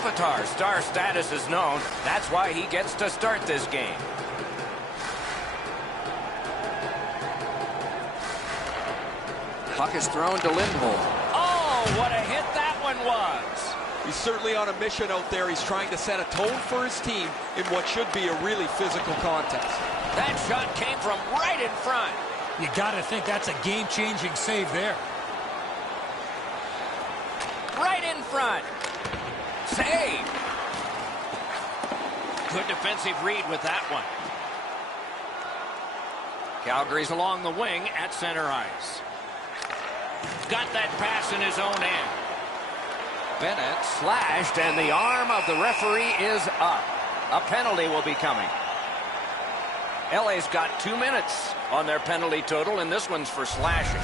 Kopitar's star status is known. That's why he gets to start this game. Puck is thrown to Lindholm. Oh, what a hit that one was. He's certainly on a mission out there. He's trying to set a tone for his team in what should be a really physical contest. That shot came from right in front. You got to think that's a game-changing save there. Right in front. Save. Good defensive read with that one. Calgary's along the wing at center ice. Got that pass in his own end. Bennett slashed, and the arm of the referee is up. A penalty will be coming. LA's got 2 minutes on their penalty total, and this one's for slashing.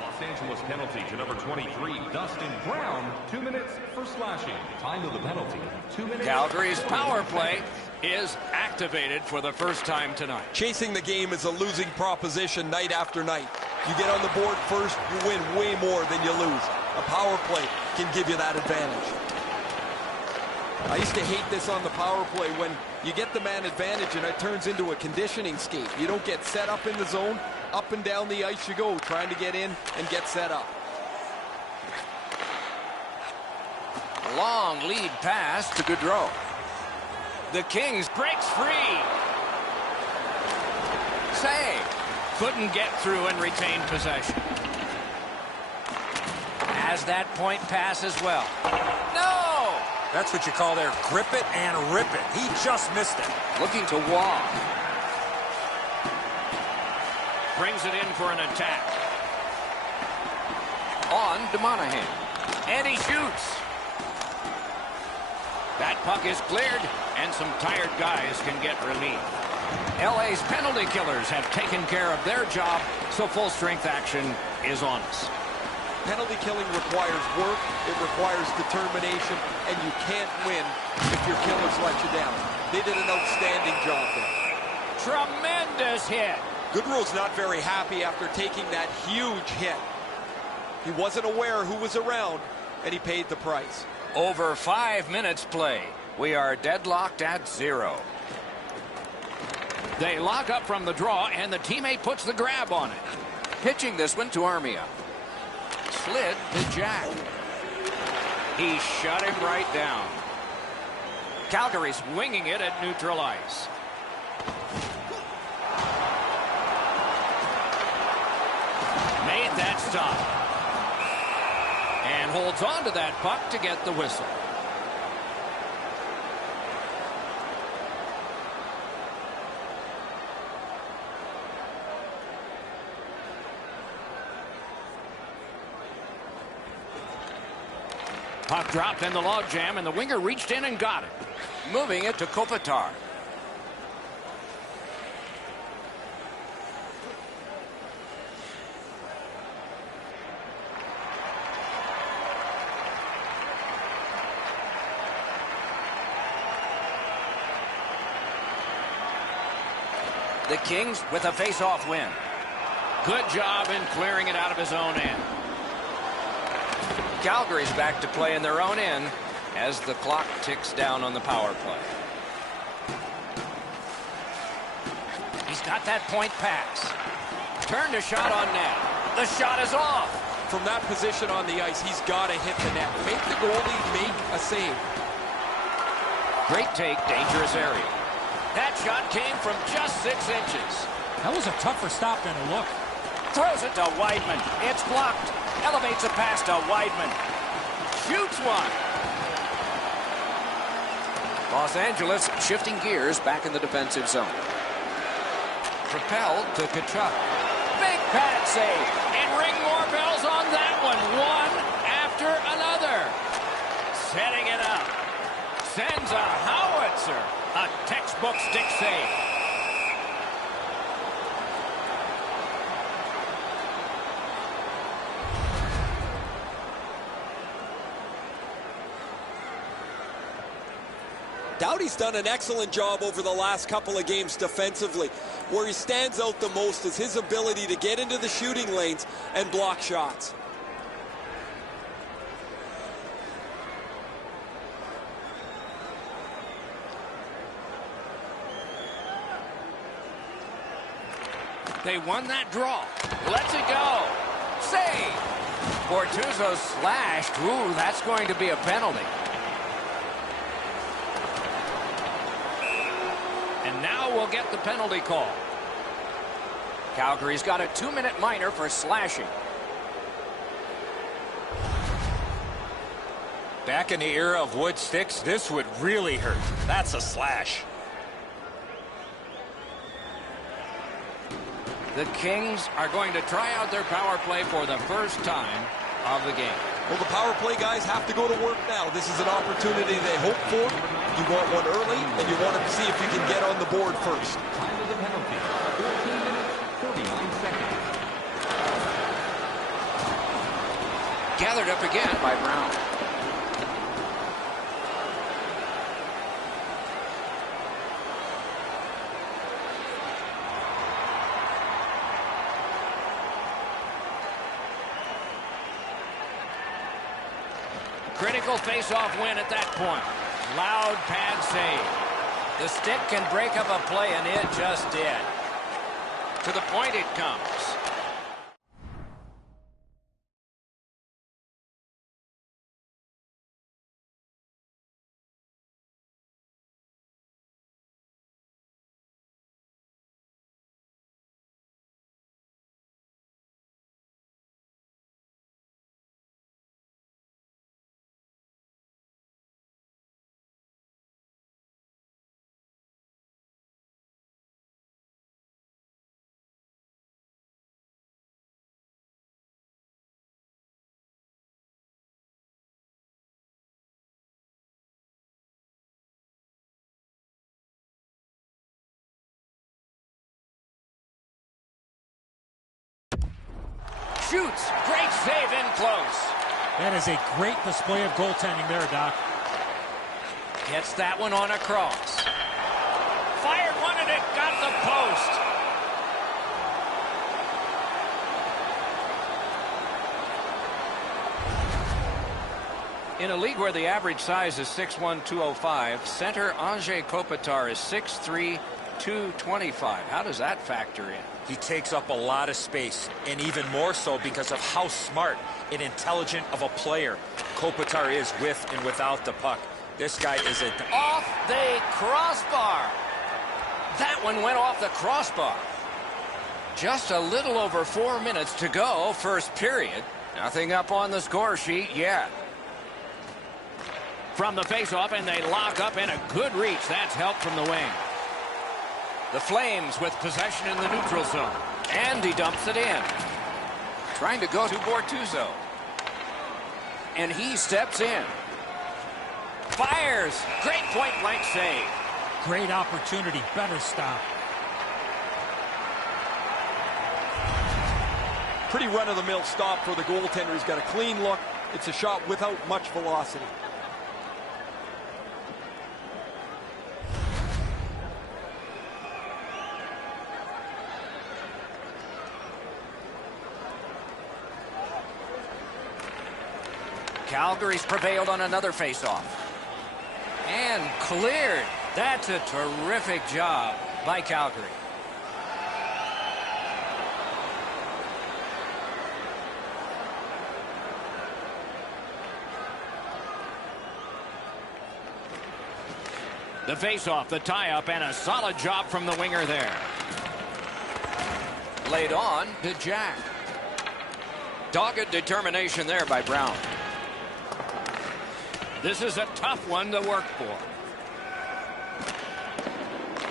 Los Angeles penalty to number 23, Dustin Brown. 2 minutes for slashing. Time of the penalty, 2 minutes. Calgary's power play is activated for the first time tonight. Chasing the game is a losing proposition night after night. You get on the board first, you win way more than you lose. A power play can give you that advantage. I used to hate this on the power play when you get the man advantage and it turns into a conditioning skate. You don't get set up in the zone. Up and down the ice you go, trying to get in and get set up. Long lead pass to Gaudreau. The Kings breaks free. Save. Couldn't get through and retain possession. Has that point pass as well. No! That's what you call there, grip it and rip it. He just missed it. Looking to walk. Brings it in for an attack. On to Monahan. And he shoots. That puck is cleared, and some tired guys can get relief. LA's penalty killers have taken care of their job, so full-strength action is on us. Penalty killing requires work, it requires determination, and you can't win if your killers let you down. They did an outstanding job there. Tremendous hit. Gaudreau's not very happy after taking that huge hit. He wasn't aware who was around, and he paid the price. Over 5 minutes play. We are deadlocked at 0. They lock up from the draw, and the teammate puts the grab on it. Pitching this one to Armia. Slid to Jack. He shut him right down. Calgary's winging it at neutral ice. Made that stop. And holds on to that puck to get the whistle. Puck dropped in the logjam, and the winger reached in and got it. Moving it to Kopitar. The Kings with a face-off win. Good job in clearing it out of his own end. Calgary's back to play in their own end as the clock ticks down on the power play. He's got that point pass. Turned a shot on net. The shot is off. From that position on the ice, he's got to hit the net. Make the goalie make a save. Great take, dangerous area. That shot came from just 6 inches. That was a tougher stop than a look. Throws it to Weidman. It's blocked. Elevates a pass to Weidman. Shoots one. Los Angeles shifting gears back in the defensive zone. Propelled to Tkachuk. Big pad save. And ring more bells on that one. One after another. Setting it up. Sends a howitzer. A textbook stick save. Doughty's done an excellent job over the last couple of games defensively. Where he stands out the most is his ability to get into the shooting lanes and block shots. They won that draw. Lets it go. Save. Bortuzzo slashed. Ooh, that's going to be a penalty. And now we'll get the penalty call. Calgary's got a 2-minute minor for slashing. Back in the era of wood sticks, this would really hurt. That's a slash. The Kings are going to try out their power play for the first time of the game. Well, the power play guys have to go to work now. This is an opportunity they hope for. You want one early, and you want to see if you can get on the board first. Time of the penalty, 14 minutes, 49 seconds. Gathered up again by Brown. Critical face-off win at that point. Loud pad save. The stick can break up a play, and it just did. To the point it comes. Shoots. Great save in close. That is a great display of goaltending there, Doc. Gets that one on a cross. Fired one and it got the post. In a league where the average size is 6'1", 205, center Anze Kopitar is 6'3", 225. How does that factor in? He takes up a lot of space, and even more so because of how smart and intelligent of a player Kopitar is with and without the puck. This guy is a... Off the crossbar. That one went off the crossbar. Just a little over 4 minutes to go, first period. Nothing up on the score sheet yet. From the faceoff, and they lock up in a good reach. That's help from the wing. The Flames with possession in the neutral zone. And he dumps it in. Trying to go to Bortuzzo. And he steps in. Fires. Great point-blank save. Great opportunity. Better stop. Pretty run-of-the-mill stop for the goaltender. He's got a clean look. It's a shot without much velocity. Calgary's prevailed on another faceoff. And cleared. That's a terrific job by Calgary. The faceoff, the tie-up, and a solid job from the winger there. Laid on to Jack. Dogged determination there by Brown. This is a tough one to work for.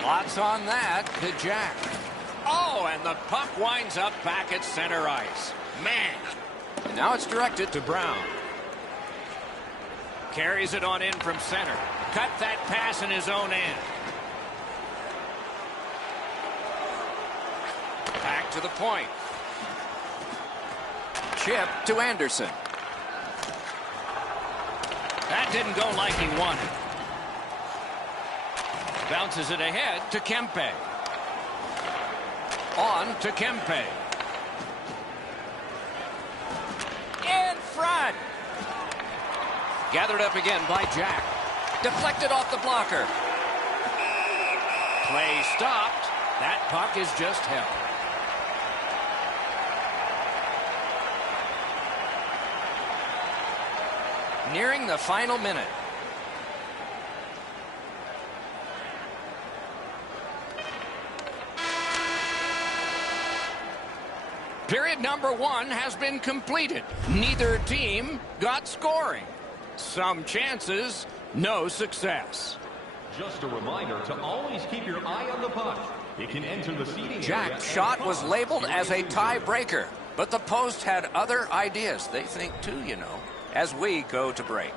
Lots on that to Jack. Oh, and the puck winds up back at center ice. Man. And now it's directed to Brown. Carries it on in from center. Cut that pass in his own end. Back to the point. Chip to Anderson. That didn't go like he wanted. Bounces it ahead to Kempe. On to Kempe. In front. Gathered up again by Jack. Deflected off the blocker. Play stopped. That puck is just held. Nearing the final minute. Period number 1 has been completed. Neither team got scoring. Some chances, no success. Just a reminder to always keep your eye on the puck. It can enter the seating area. Jack's shot was labeled as a tiebreaker, but the Post had other ideas. They think too, you know, as we go to break.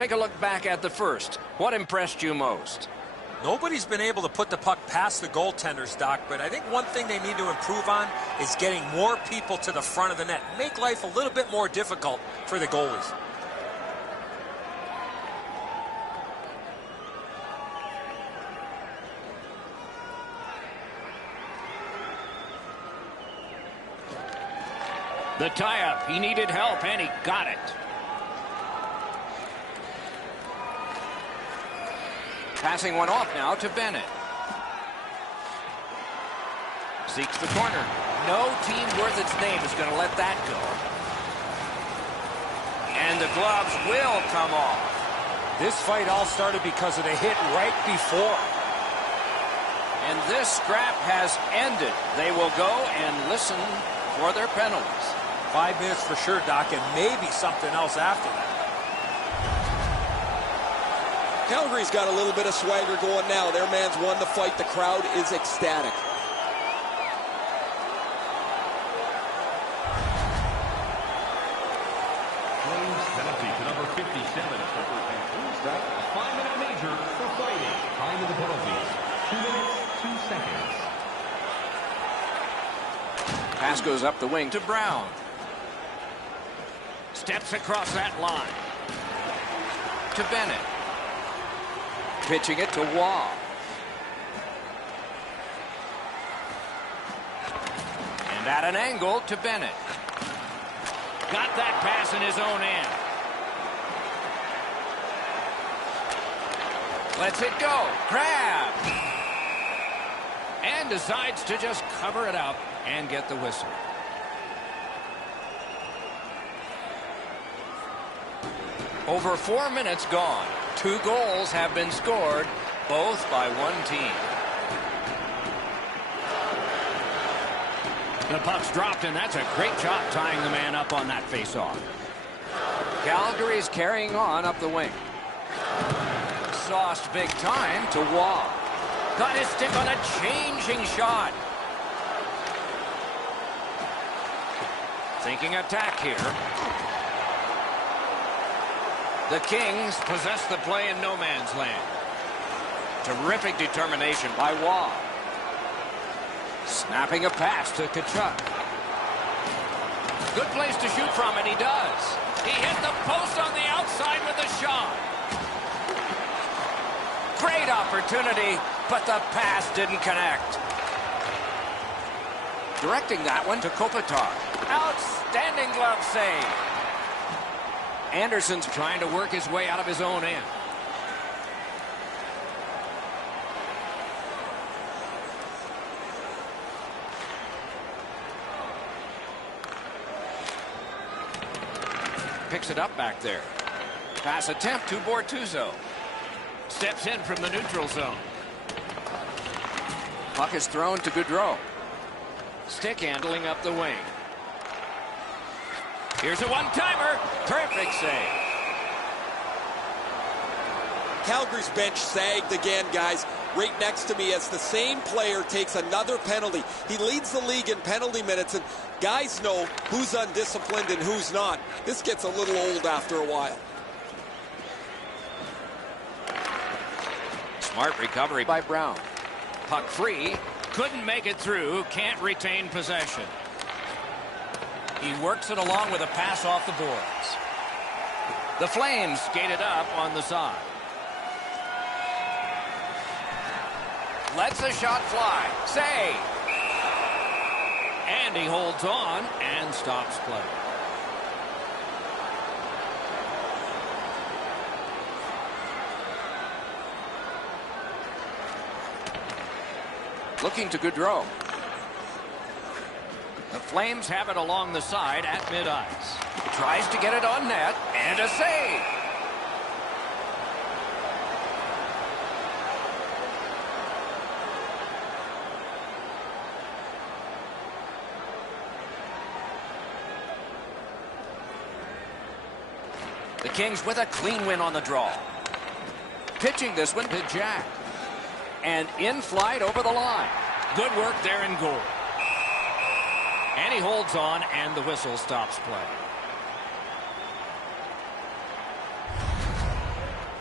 Take a look back at the first. What impressed you most? Nobody's been able to put the puck past the goaltenders, Doc, but I think one thing they need to improve on is getting more people to the front of the net. Make life a little bit more difficult for the goalies. The tie-up. He needed help, and he got it. Passing one off now to Bennett. Seeks the corner. No team worth its name is going to let that go. And the gloves will come off. This fight all started because of the hit right before. And this scrap has ended. They will go and listen for their penalties. 5 minutes for sure, Doc, and maybe something else after that. Calgary's got a little bit of swagger going now. Their man's won the fight. The crowd is ecstatic. Flames penalty to number 57. That a 5-minute major for fighting. Time of the penalties, 2 minutes, 2 seconds. Pass goes up the wing to Brown. Steps across that line. To Bennett. Pitching it to Waugh. And at an angle to Bennett. Got that pass in his own end. Lets it go. Grab. And decides to just cover it up and get the whistle. Over 4 minutes gone. 2 goals have been scored, both by one team. The puck's dropped, and that's a great job tying the man up on that faceoff. Calgary's carrying on up the wing. Sauced big time to Wall. Got his stick on a changing shot. Thinking attack here. The Kings possess the play in no man's land. Terrific determination by Wall. Snapping a pass to Tkachuk. Good place to shoot from, and he does. He hit the post on the outside with a shot. Great opportunity, but the pass didn't connect. Directing that one to Kopitar. Outstanding glove save. Anderson's trying to work his way out of his own end. Picks it up back there. Pass attempt to Bortuzzo. Steps in from the neutral zone. Puck is thrown to Gaudreau. Stick handling up the wing. Here's a one-timer. Perfect save. Calgary's bench sagged again, guys. Right next to me as the same player takes another penalty. He leads the league in penalty minutes, and guys know who's undisciplined and who's not. This gets a little old after a while. Smart recovery by Brown. Puck free. Couldn't make it through. Can't retain possession. He works it along with a pass off the boards. The Flames skated up on the side. Lets a shot fly. Save. And he holds on and stops play. Looking to Gaudreau. The Flames have it along the side at mid-ice. Tries to get it on net, and a save. The Kings with a clean win on the draw. Pitching this one to Jack. And in flight over the line. Good work there in goal. And he holds on, and the whistle stops play.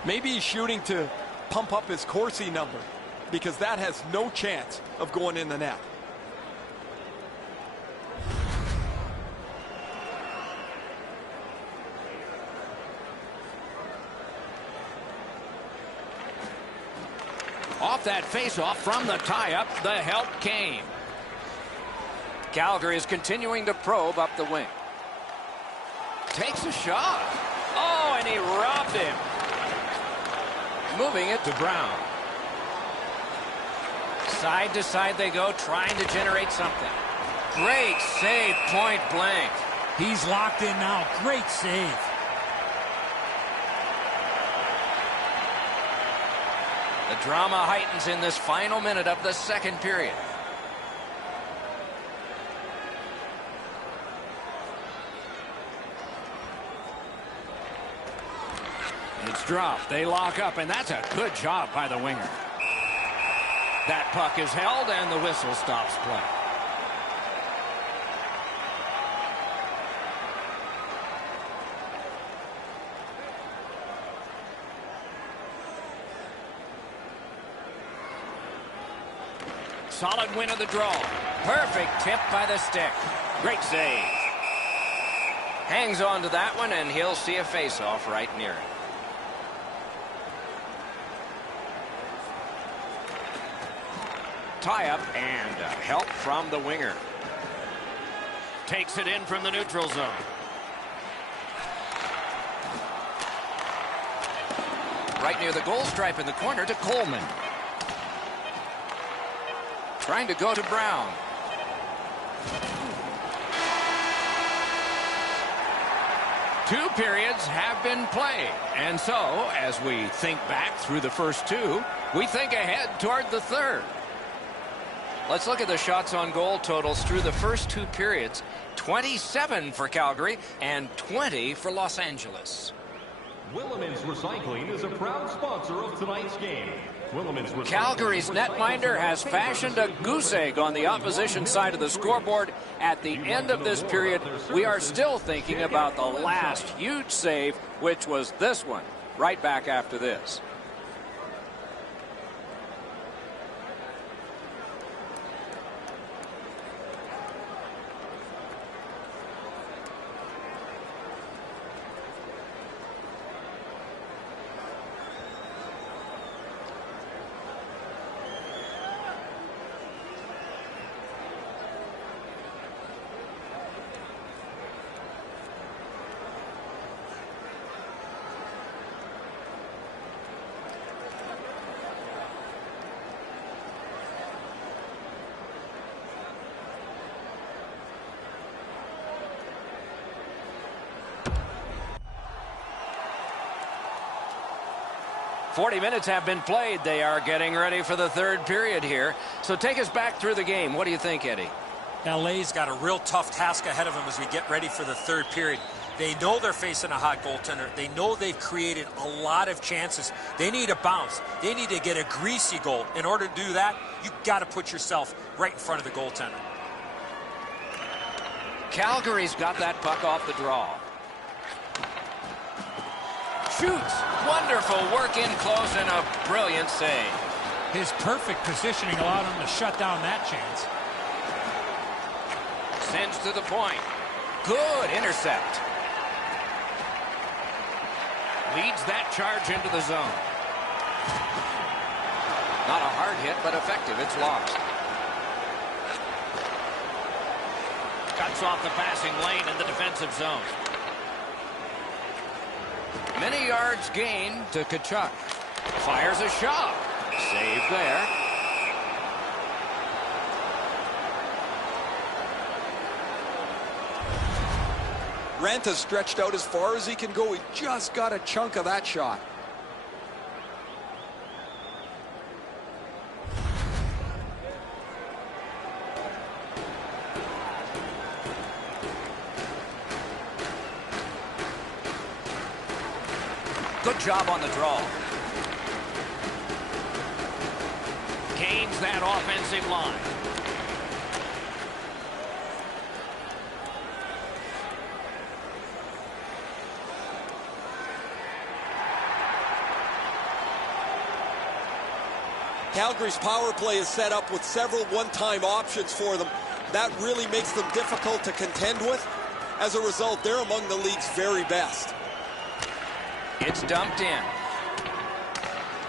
Maybe he's shooting to pump up his Corsi number, because that has no chance of going in the net. Off that face-off from the tie-up, the help came. Calgary is continuing to probe up the wing. Takes a shot. Oh, and he robbed him. Moving it to Brown. Side to side they go, trying to generate something. Great save, point blank. He's locked in now. Great save. The drama heightens in this final minute of the second period. It's dropped. They lock up, and that's a good job by the winger. That puck is held, and the whistle stops play. Solid win of the draw. Perfect tip by the stick. Great save. Hangs on to that one, and he'll see a face-off right near it. Tie-up and help from the winger. Takes it in from the neutral zone. Right near the goal stripe in the corner to Coleman. Trying to go to Brown. 2 periods have been played. And so, as we think back through the first 2, we think ahead toward the third. Let's look at the shots on goal totals through the first 2 periods. 27 for Calgary and 20 for Los Angeles. Willemins Recycling is a proud sponsor of tonight's game. Calgary's netminder has fashioned a goose egg on the opposition side of the scoreboard. At the end of this period, we are still thinking about the last huge save, which was this one, right back after this. .40 minutes have been played. They are getting ready for the third period here. So take us back through the game. What do you think, Eddie? LA's got a real tough task ahead of them as we get ready for the third period. They know they're facing a hot goaltender. They know they've created a lot of chances. They need a bounce. They need to get a greasy goal. In order to do that, you've got to put yourself right in front of the goaltender. Calgary's got that puck off the draw. Shoots. Wonderful work in close and a brilliant save. His perfect positioning allowed him to shut down that chance. Sends to the point. Good intercept. Leads that charge into the zone. Not a hard hit, but effective. It's lost. Cuts off the passing lane in the defensive zone. Many yards gained to Tkachuk. Fires a shot. Save there. Ranta stretched out as far as he can go. He just got a chunk of that shot. Good job on the draw. Gains that offensive line. Calgary's power play is set up with several one-time options for them. That really makes them difficult to contend with. As a result, they're among the league's very best. It's dumped in.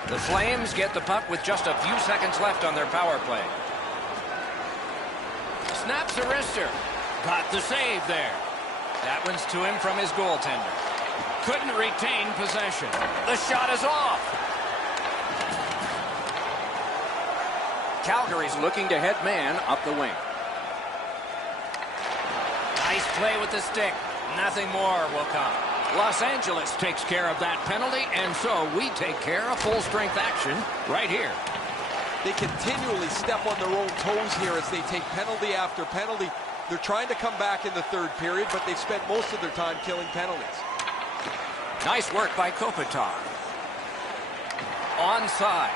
The Flames get the puck with just a few seconds left on their power play. Snaps a wrister. Got the save there. That one's to him from his goaltender. Couldn't retain possession. The shot is off. Calgary's looking to head man up the wing. Nice play with the stick. Nothing more will come. Los Angeles takes care of that penalty, and so we take care of full-strength action right here. They continually step on their own toes here as they take penalty after penalty. They're trying to come back in the third period, but they've spent most of their time killing penalties. Nice work by Kopitar. Onside.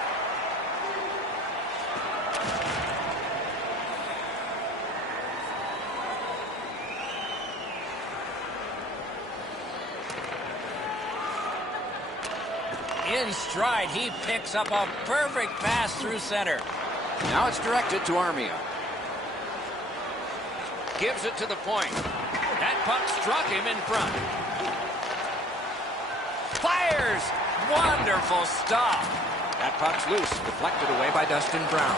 In stride, he picks up a perfect pass through center. Now it's directed to Armia. Gives it to the point. That puck struck him in front. Fires! Wonderful stop. That puck's loose, deflected away by Dustin Brown.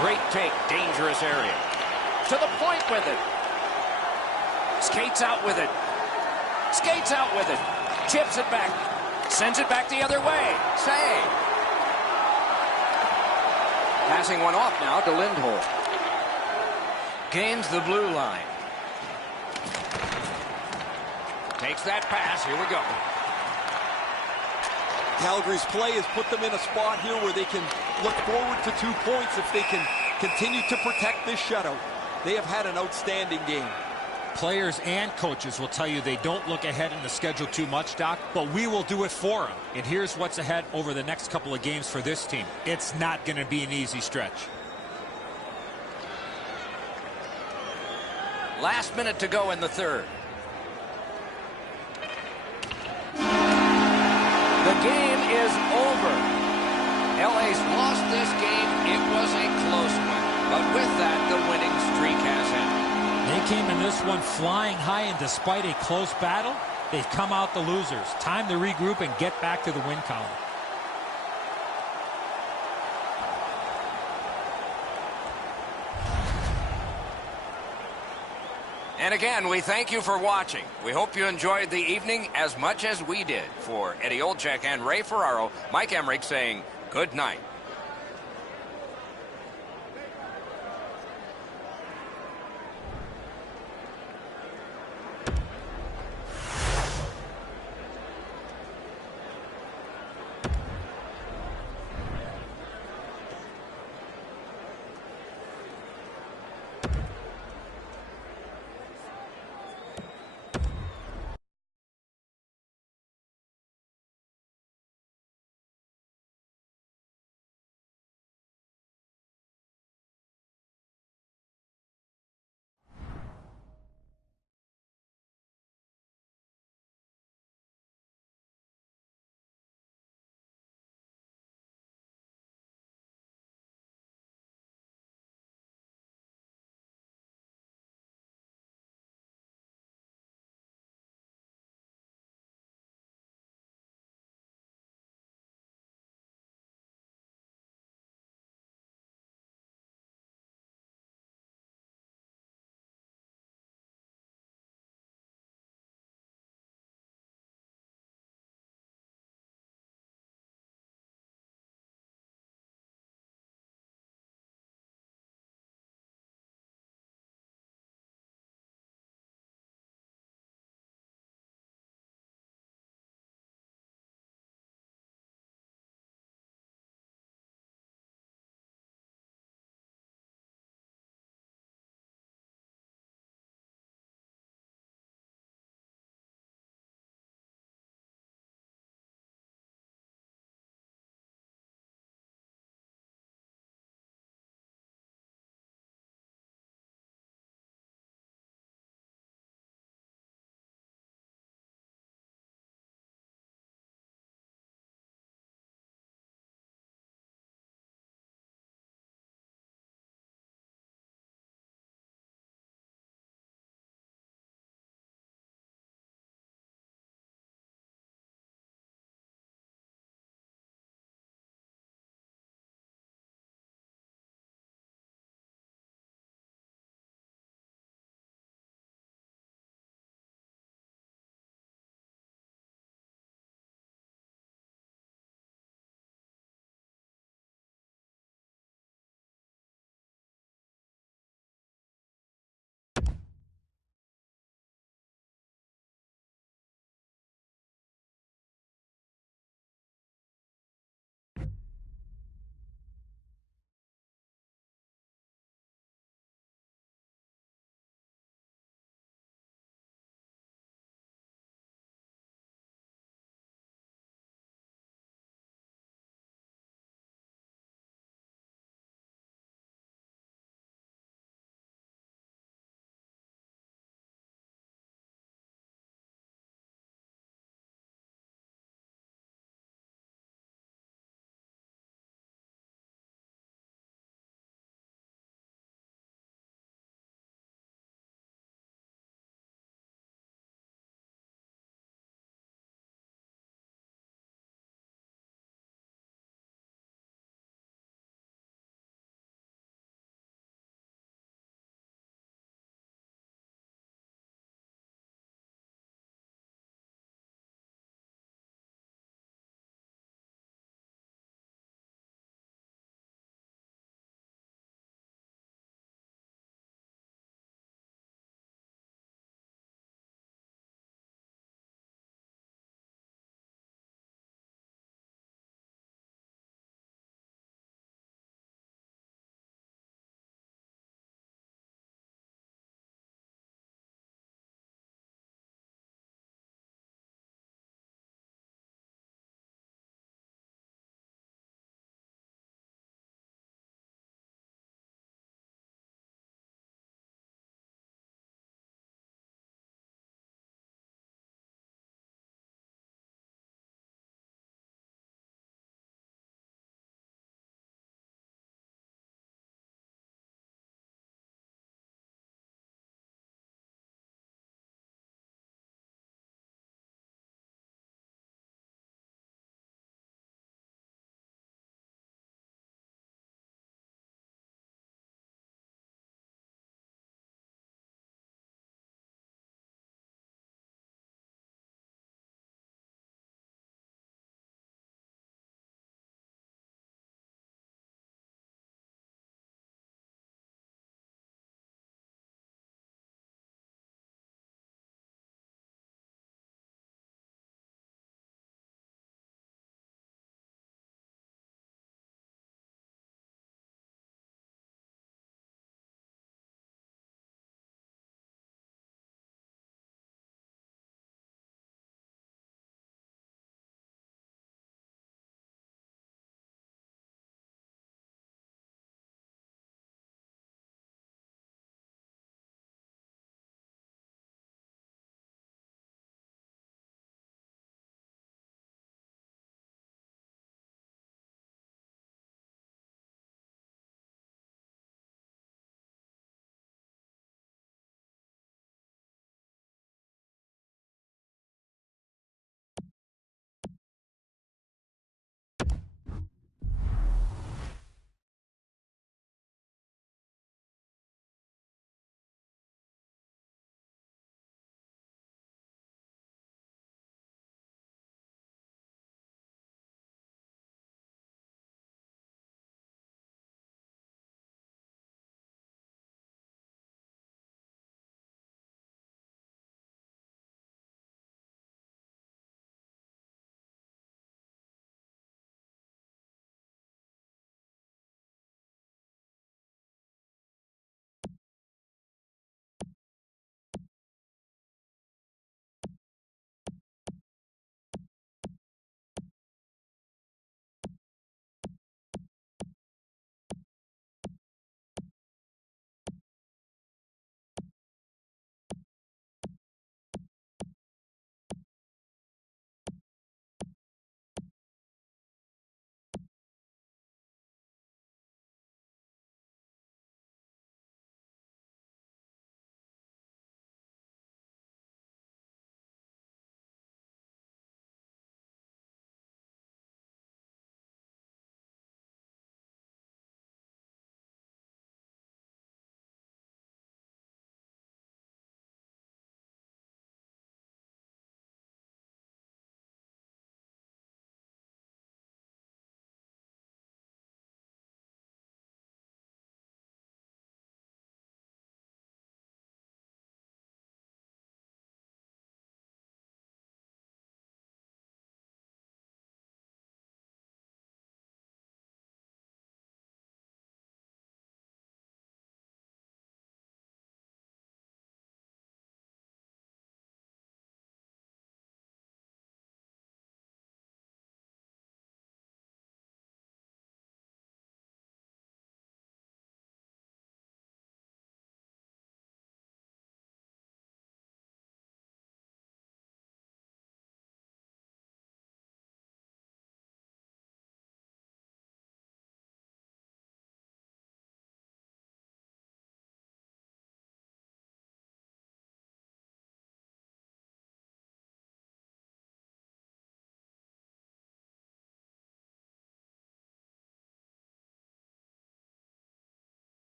Great take, dangerous area. To the point with it. Skates out with it. Skates out with it. Chips it back. Sends it back the other way. Save. Passing one off now to Lindholm. Gains the blue line. Takes that pass. Here we go. Calgary's play has put them in a spot here where they can look forward to 2 points if they can continue to protect this shutout. They have had an outstanding game. Players and coaches will tell you they don't look ahead in the schedule too much, Doc, but we will do it for them. And here's what's ahead over the next couple of games for this team. It's not going to be an easy stretch. Last minute to go in the third. The game is over. LA's lost this game. It was a close one. But with that, the winning streak has ended. They came in this one flying high, and despite a close battle, they've come out the losers. Time to regroup and get back to the win column. And again, we thank you for watching. We hope you enjoyed the evening as much as we did. For Eddie Olczyk and Ray Ferraro, Mike Emmerich saying good night.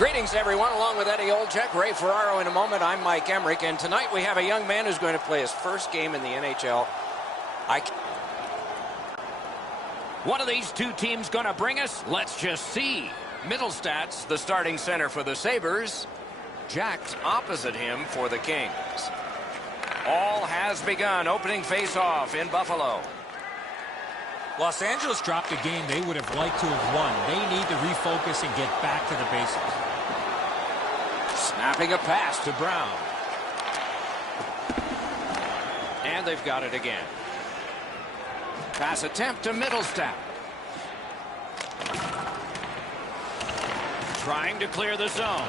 Greetings, everyone. Along with Eddie Olczyk, Ray Ferraro in a moment. I'm Mike Emmerich, and tonight we have a young man who's going to play his first game in the NHL. One of these two teams going to bring us? Let's just see. Middlestad's the starting center for the Sabres. Jack's opposite him for the Kings. All has begun. Opening face-off in Buffalo. Los Angeles dropped a game they would have liked to have won. They need to refocus and get back to the basics. Snapping a pass to Brown. And they've got it again. Pass attempt to Middlestad. Trying to clear the zone.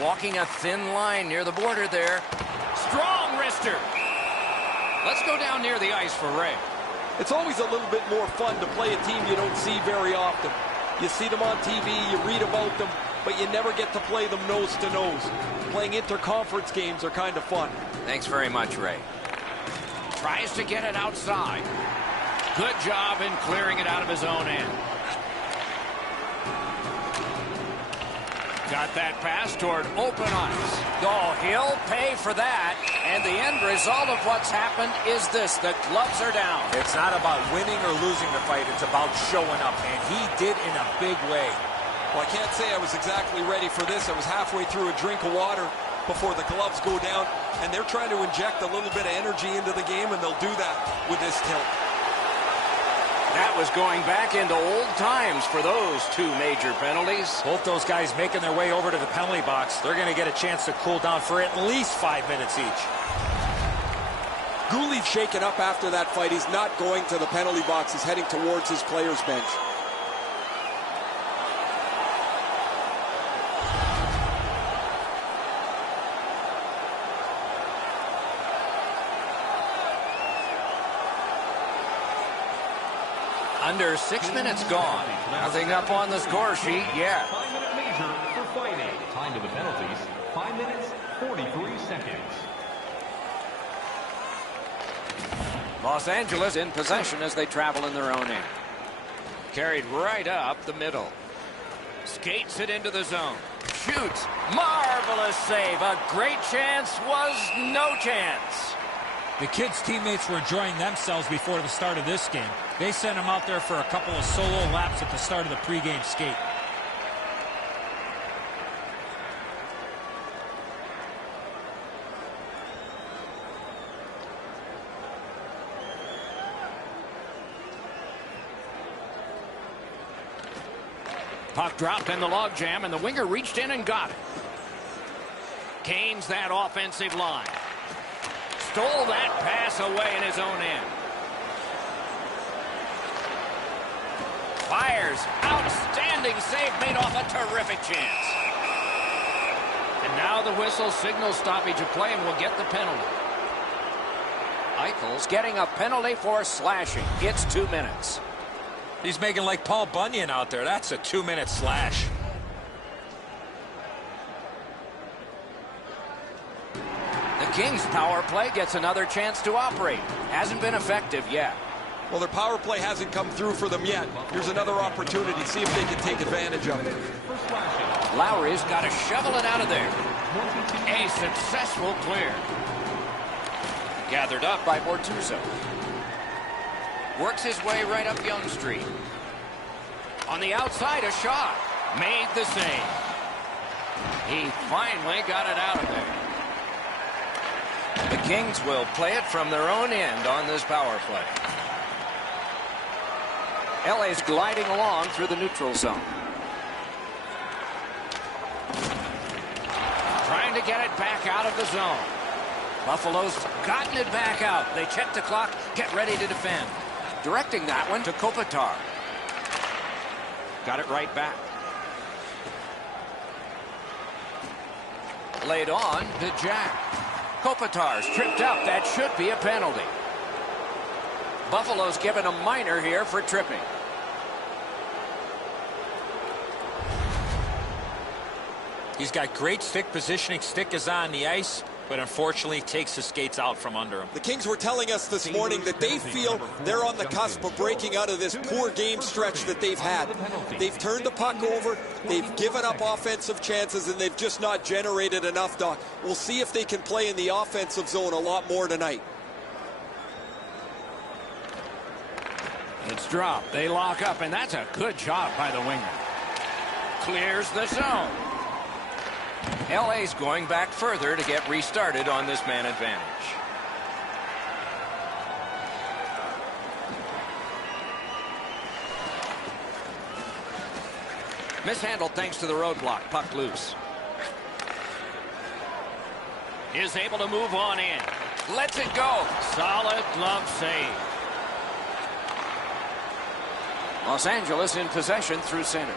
Walking a thin line near the border there. Strong wrister. Let's go down near the ice for Ray. It's always a little bit more fun to play a team you don't see very often. You see them on TV, you read about them, but you never get to play them nose to nose. Playing interconference games are kind of fun. Thanks very much, Ray. Tries to get it outside. Good job in clearing it out of his own end. Got that pass toward open ice. Oh, he'll pay for that. And the end result of what's happened is this. The gloves are down. It's not about winning or losing the fight. It's about showing up, and he did in a big way. Well, I can't say I was exactly ready for this. I was halfway through a drink of water before the gloves go down, and they're trying to inject a little bit of energy into the game, and they'll do that with this tilt. That was going back into old times for those two major penalties. Both those guys making their way over to the penalty box. They're going to get a chance to cool down for at least 5 minutes each. Guli's shaken up after that fight. He's not going to the penalty box. He's heading towards his player's bench. Under 6 minutes gone. Nothing up on the score sheet yet. 5-minute major for fighting. Time to the penalties, 5 minutes, 43 seconds. Los Angeles in possession as they travel in their own end. Carried right up the middle. Skates it into the zone. Shoots. Marvelous save. A great chance was no chance. The kids' teammates were enjoying themselves before the start of this game. They sent him out there for a couple of solo laps at the start of the pregame skate. Puck dropped in the logjam, and the winger reached in and got it. Canes that offensive line. Stole that pass away in his own end. Fires. Outstanding save made off a terrific chance. And now the whistle signals stoppage of play and will get the penalty. Eichel's getting a penalty for slashing. It's 2 minutes. He's making like Paul Bunyan out there. That's a 2-minute slash. The Kings' power play gets another chance to operate. Hasn't been effective yet. Well, their power play hasn't come through for them yet. Here's another opportunity. See if they can take advantage of it. Lowry's got to shovel it out of there. A successful clear. Gathered up by Bortuzzo. Works his way right up Yonge Street. On the outside, a shot. Made the save. He finally got it out of there. The Kings will play it from their own end on this power play. LA's gliding along through the neutral zone. Trying to get it back out of the zone. Buffalo's gotten it back out. They check the clock, get ready to defend. Directing that one to Kopitar. Got it right back. Laid on to Jack. Kopitar's tripped up. That should be a penalty. Buffalo's given a minor here for tripping. He's got great stick positioning. Stick is on the ice. but unfortunately takes the skates out from under him. The Kings were telling us this morning that they feel they're on the cusp of breaking out of this poor game stretch that they've had. They've turned the puck over, they've given up offensive chances, and they've just not generated enough, Doc. We'll see if they can play in the offensive zone a lot more tonight. It's dropped. They lock up, and that's a good job by the winger. Clears the zone. LA's going back further to get restarted on this man advantage. Mishandled thanks to the roadblock. Puck loose. Is able to move on in. Lets it go. Solid glove save. Los Angeles in possession through center.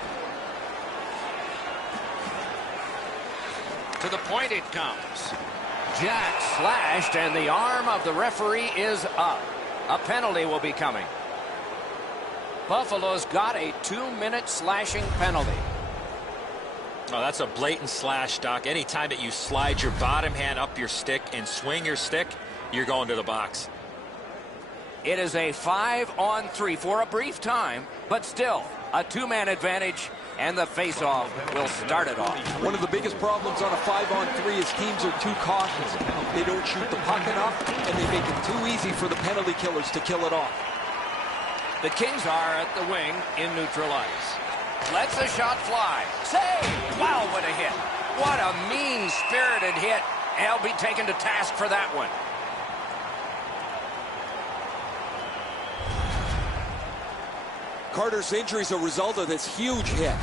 To the point it comes. Jack slashed, and the arm of the referee is up. A penalty will be coming. Buffalo's got a 2-minute slashing penalty. Oh, that's a blatant slash, Doc. Anytime that you slide your bottom hand up your stick and swing your stick, you're going to the box. It is a 5-on-3 for a brief time, but still a 2-man advantage, and the face-off will start it off. One of the biggest problems on a 5-on-3 is teams are too cautious. They don't shoot the puck enough, and they make it too easy for the penalty killers to kill it off. The Kings are at the wing in neutral ice. Lets the shot fly. Save! Wow, what a hit. What a mean-spirited hit. They'll be taken to task for that one. Carter's injury is a result of this huge hit.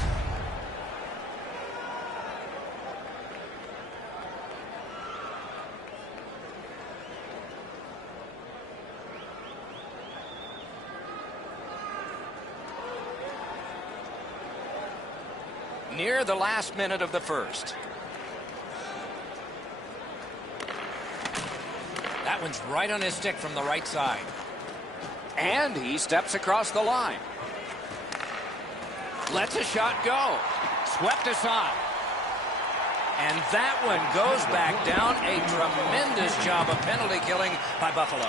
Near the last minute of the first. That one's right on his stick from the right side. And he steps across the line. Lets a shot go. Swept aside. And that one goes back down. A tremendous job of penalty killing by Buffalo.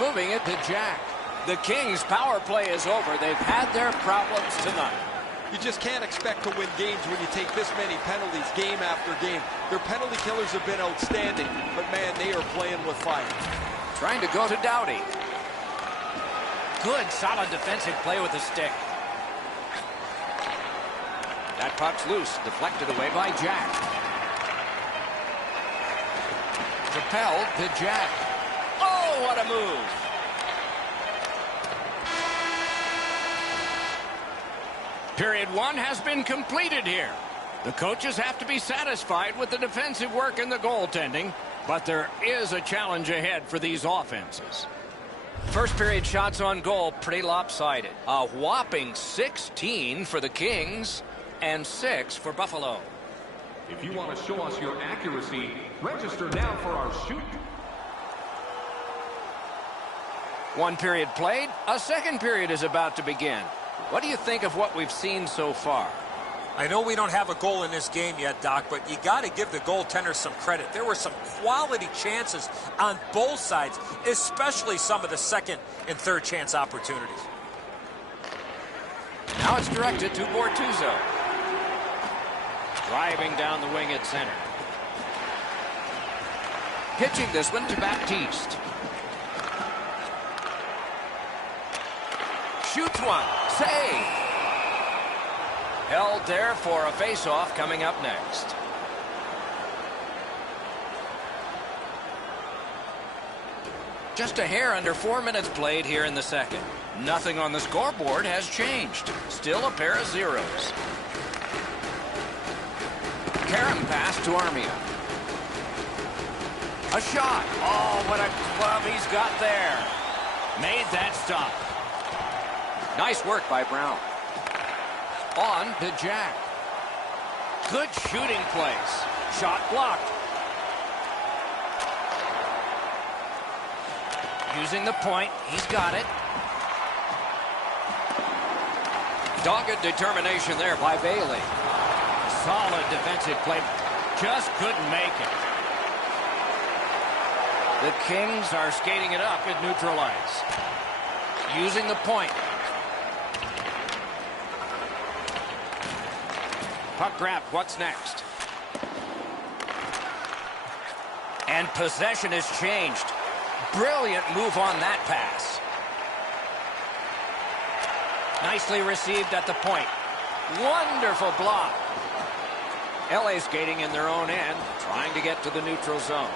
Moving it to Jack. The Kings' power play is over. They've had their problems tonight. You just can't expect to win games when you take this many penalties game after game. Their penalty killers have been outstanding, but man, they are playing with fire. Trying to go to Doughty. Good, solid defensive play with the stick. That puck's loose, deflected away by Jack. Propelled to Jack. Oh, what a move! Period 1 has been completed here. The coaches have to be satisfied with the defensive work and the goaltending, but there is a challenge ahead for these offenses. First period shots on goal, pretty lopsided. A whopping 16 for the Kings and 6 for Buffalo. If you want to show us your accuracy, register now for our shoot. One period played, a second period is about to begin. What do you think of what we've seen so far? I know we don't have a goal in this game yet, Doc, but you got to give the goaltenders some credit. There were some quality chances on both sides, especially some of the second and third chance opportunities. Now it's directed to Bortuzzo. Driving down the wing at center. Pitching this one to Baptiste. Shoots one. Save. Held there for a face-off coming up next. Just a hair under 4 minutes played here in the second. Nothing on the scoreboard has changed. Still a pair of zeros. Karen pass to Armia. A shot. Oh, what a glove he's got there. Made that stop. Nice work by Brown. On to Jack. Good shooting place. Shot blocked. Using the point. He's got it. Dogged determination there by Bailey. Solid defensive play. Just couldn't make it. The Kings are skating it up at neutral ice. Using the point. Puck grab. What's next? And possession has changed. Brilliant move on that pass. Nicely received at the point. Wonderful block. LA skating in their own end, trying to get to the neutral zone.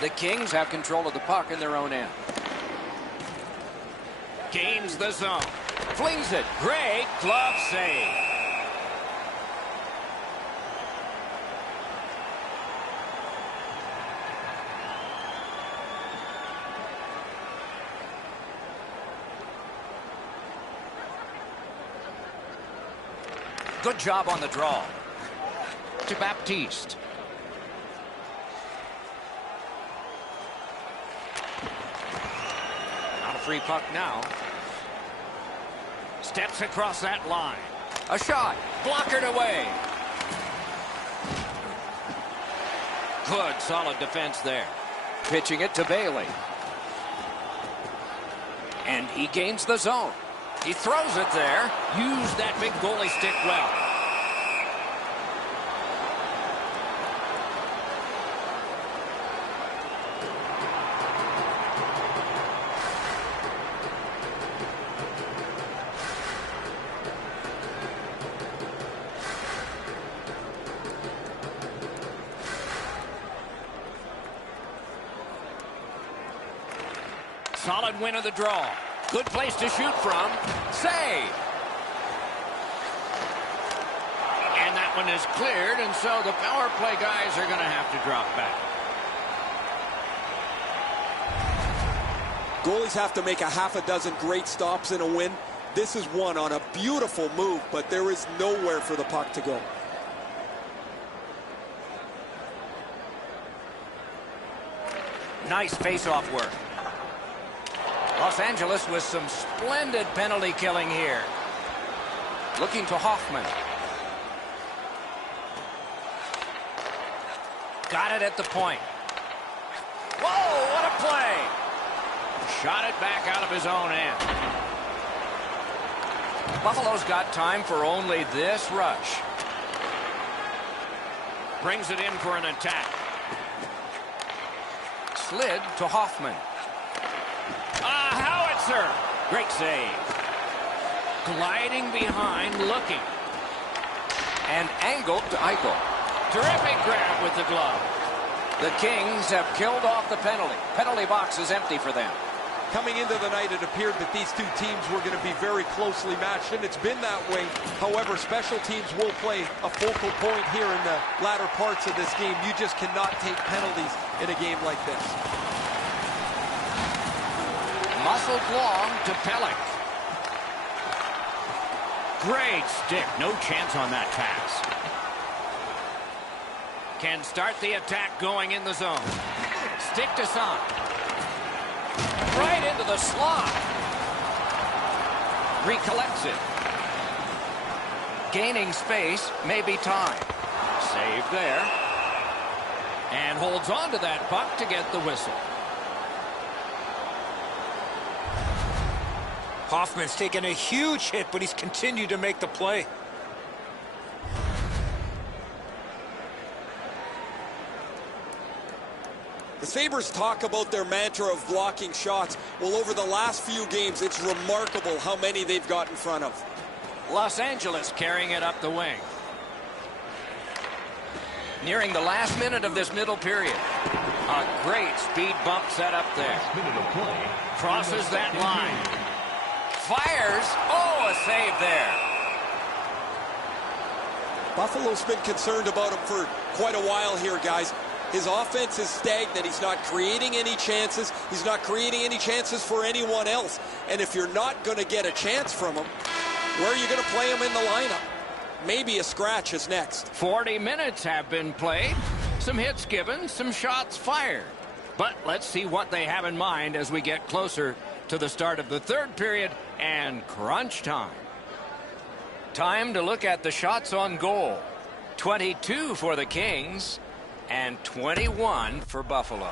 The Kings have control of the puck in their own end. Gains the zone. Flings it. Great glove save. Good job on the draw. To Baptiste. Not a free puck now. Steps across that line. A shot. Blockered away. Good, solid defense there. Pitching it to Bailey. And he gains the zone. He throws it there. Used that big goalie stick well. Solid win of the draw. Good place to shoot from. Save. And that one is cleared, and so the power play guys are going to have to drop back. Goalies have to make a half a dozen great stops in a win. This is one on a beautiful move, but there is nowhere for the puck to go. Nice face-off work. Los Angeles with some splendid penalty killing here. Looking to Hoffman. Got it at the point. Whoa, what a play! Shot it back out of his own end. Buffalo's got time for only this rush. Brings it in for an attack. Slid to Hoffman. Howitzer. Great save. Gliding behind, looking. And angled to Eichel. Terrific grab with the glove. The Kings have killed off the penalty. Penalty box is empty for them. Coming into the night, it appeared that these two teams were going to be very closely matched, and it's been that way. However, special teams will play a focal point here in the latter parts of this game. You just cannot take penalties in a game like this. Muscled long to Pelech. Great stick. No chance on that pass. Can start the attack going in the zone. Stick to Son. Right into the slot. Recollects it. Gaining space, maybe time. Save there. And holds on to that puck to get the whistle. Hoffman's taken a huge hit, but he's continued to make the play. The Sabres talk about their mantra of blocking shots. Well, over the last few games, it's remarkable how many they've got in front of. Los Angeles carrying it up the wing. Nearing the last minute of this middle period. A great speed bump set up there. Crosses that line. Fires. Oh, a save there. Buffalo's been concerned about him for quite a while here, guys. His offense is stagnant. He's not creating any chances. He's not creating any chances for anyone else. And if you're not going to get a chance from him, where are you going to play him in the lineup? maybe a scratch is next. 40 minutes have been played. Some hits given, some shots fired. But let's see what they have in mind as we get closer to the start of the third period and crunch time. Time to look at the shots on goal. 22 for the Kings and 21 for Buffalo.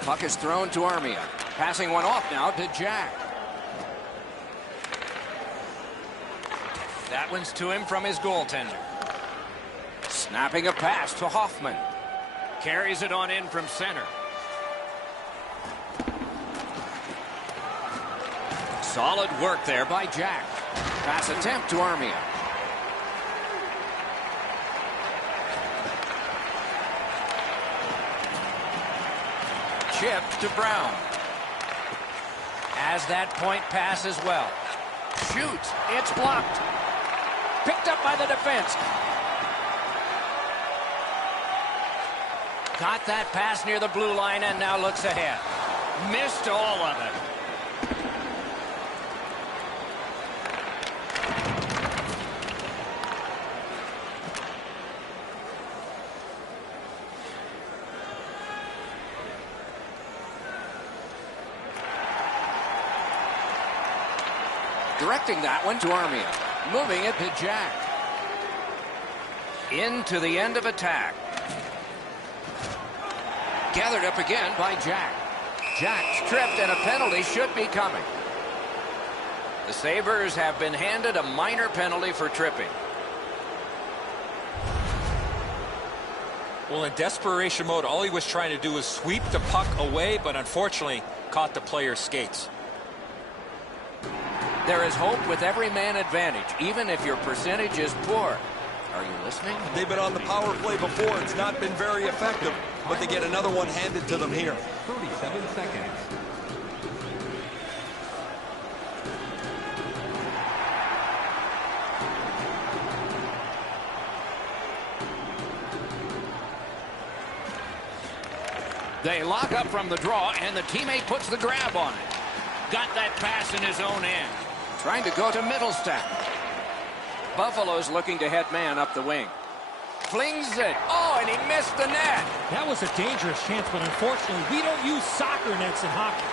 Puck is thrown to Armia. Passing one off now to Jack. That one's to him from his goaltender. Snapping a pass to Hoffman. Carries it on in from center. Solid work there by Jack. Pass attempt to Armia. Chip to Brown. Has that point pass as well. Shoots. It's blocked. Picked up by the defense. Got that pass near the blue line and now looks ahead. Missed all of it. Directing that one to Armia. Moving it to Jack. Into the end of attack. Gathered up again by Jack. Jack tripped and a penalty should be coming. The Sabres have been handed a minor penalty for tripping. Well, in desperation mode, all he was trying to do was sweep the puck away, but unfortunately caught the player's skates. There is hope with every man advantage, even if your percentage is poor. Are you listening? They've been on the power play before. It's not been very effective, but they get another one handed to them here. 37 seconds. They lock up from the draw, and the teammate puts the grab on it. Got that pass in his own end. Trying to go to Middlestat. Buffalo's looking to head man up the wing. Flings it. Oh, and he missed the net. That was a dangerous chance, but unfortunately, we don't use soccer nets in hockey.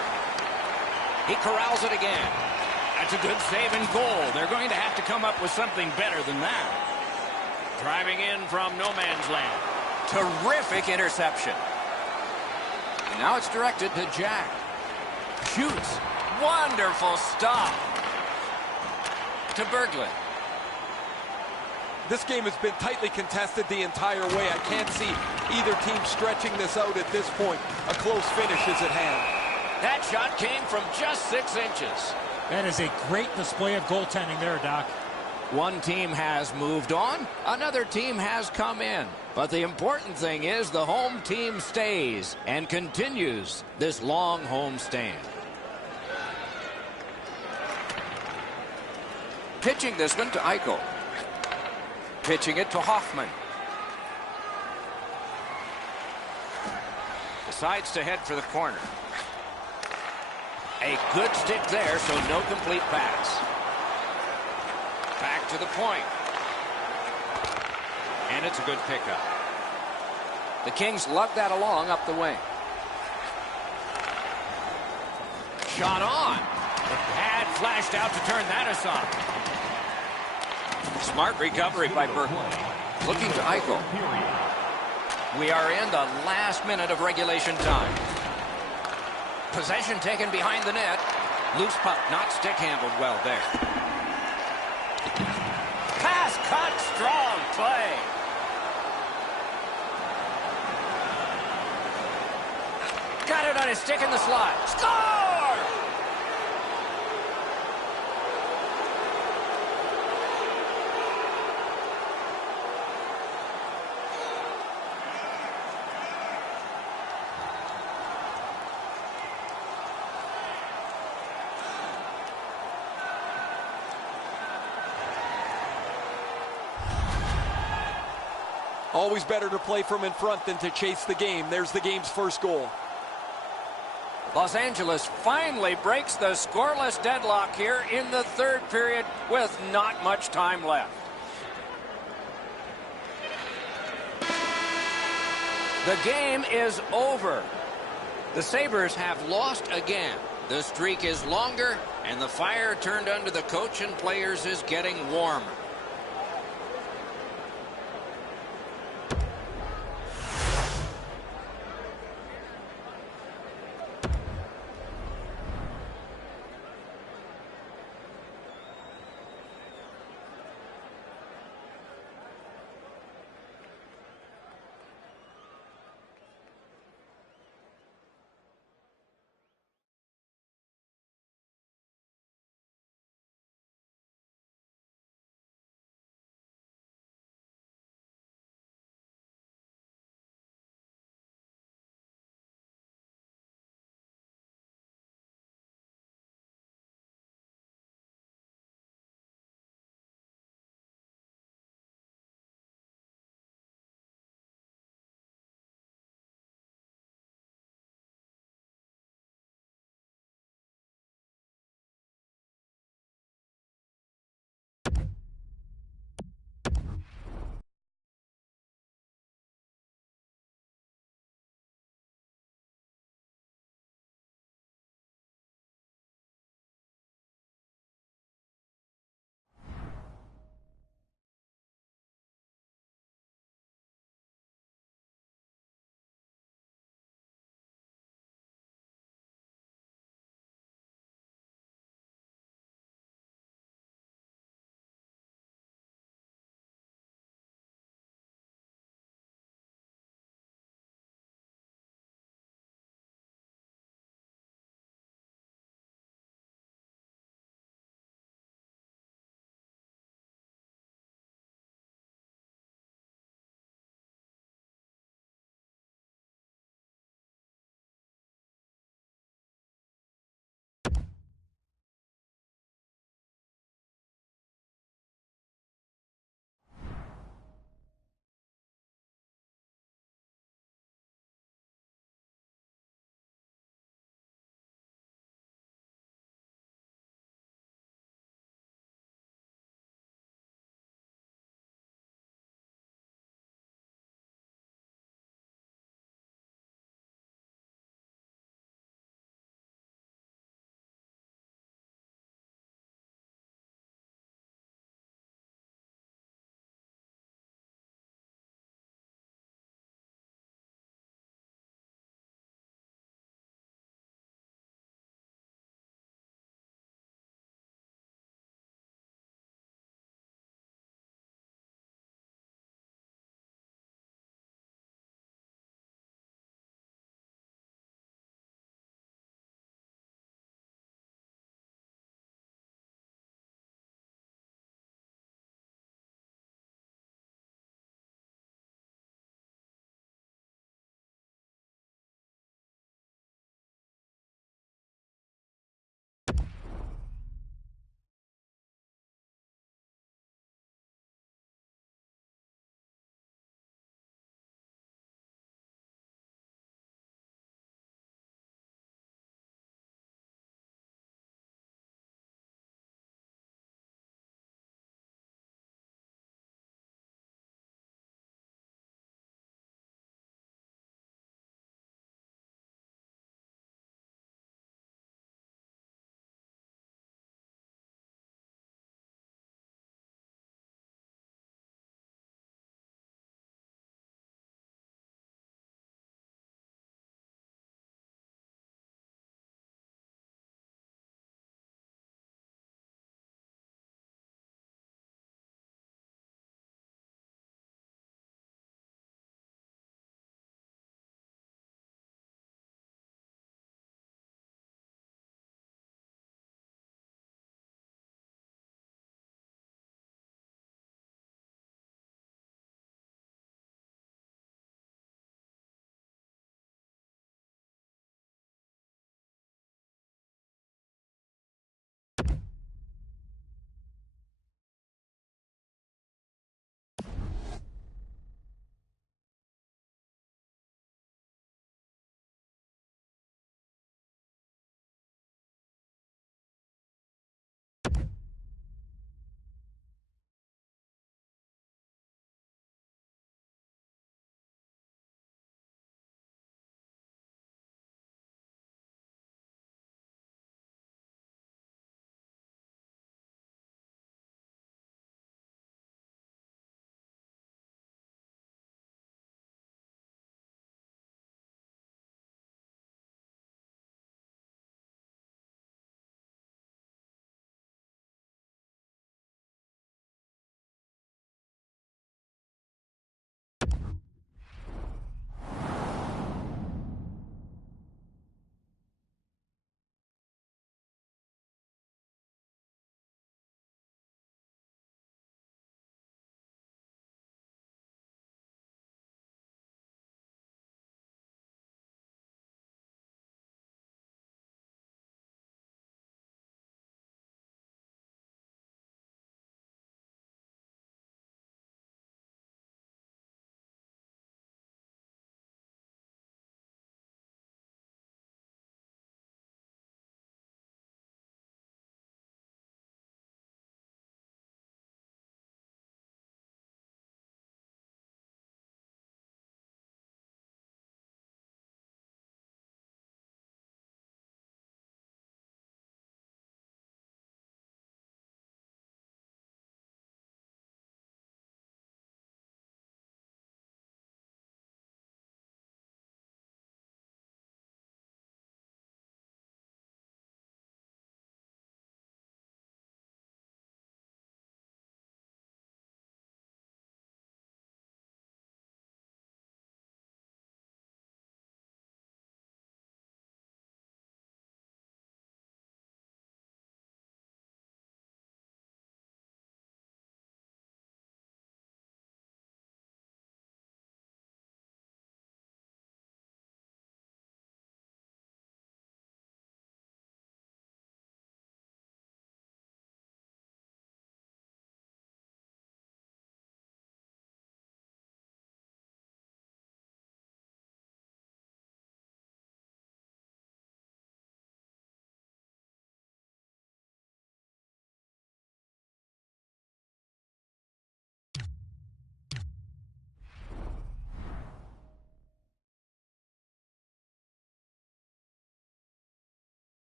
He corrals it again. That's a good save and goal. They're going to have to come up with something better than that. Driving in from no man's land. Terrific interception. And now it's directed to Jack. Shoots. Wonderful stop. To Berglund. This game has been tightly contested the entire way. I can't see either team stretching this out at this point. A close finish is at hand. That shot came from just 6 inches. That is a great display of goaltending there, Doc. One team has moved on, another team has come in. But the important thing is the home team stays and continues this long home stand. Pitching this one to Eichel. Pitching it to Hoffman. Decides to head for the corner. A good stick there, so no complete pass. Back to the point. And it's a good pickup. The Kings lug that along up the wing. Shot on. The pad flashed out to turn that aside. Smart recovery by Berglund. Looking to Eichel. We are in the last minute of regulation time. Possession taken behind the net. Loose puck, not stick handled well there. Pass cut, strong play. Got it on his stick in the slot. Score! Always better to play from in front than to chase the game. There's the game's first goal. Los Angeles finally breaks the scoreless deadlock here in the third period with not much time left. The game is over. The Sabres have lost again. The streak is longer, and the fire turned under the coach and players is getting warmer.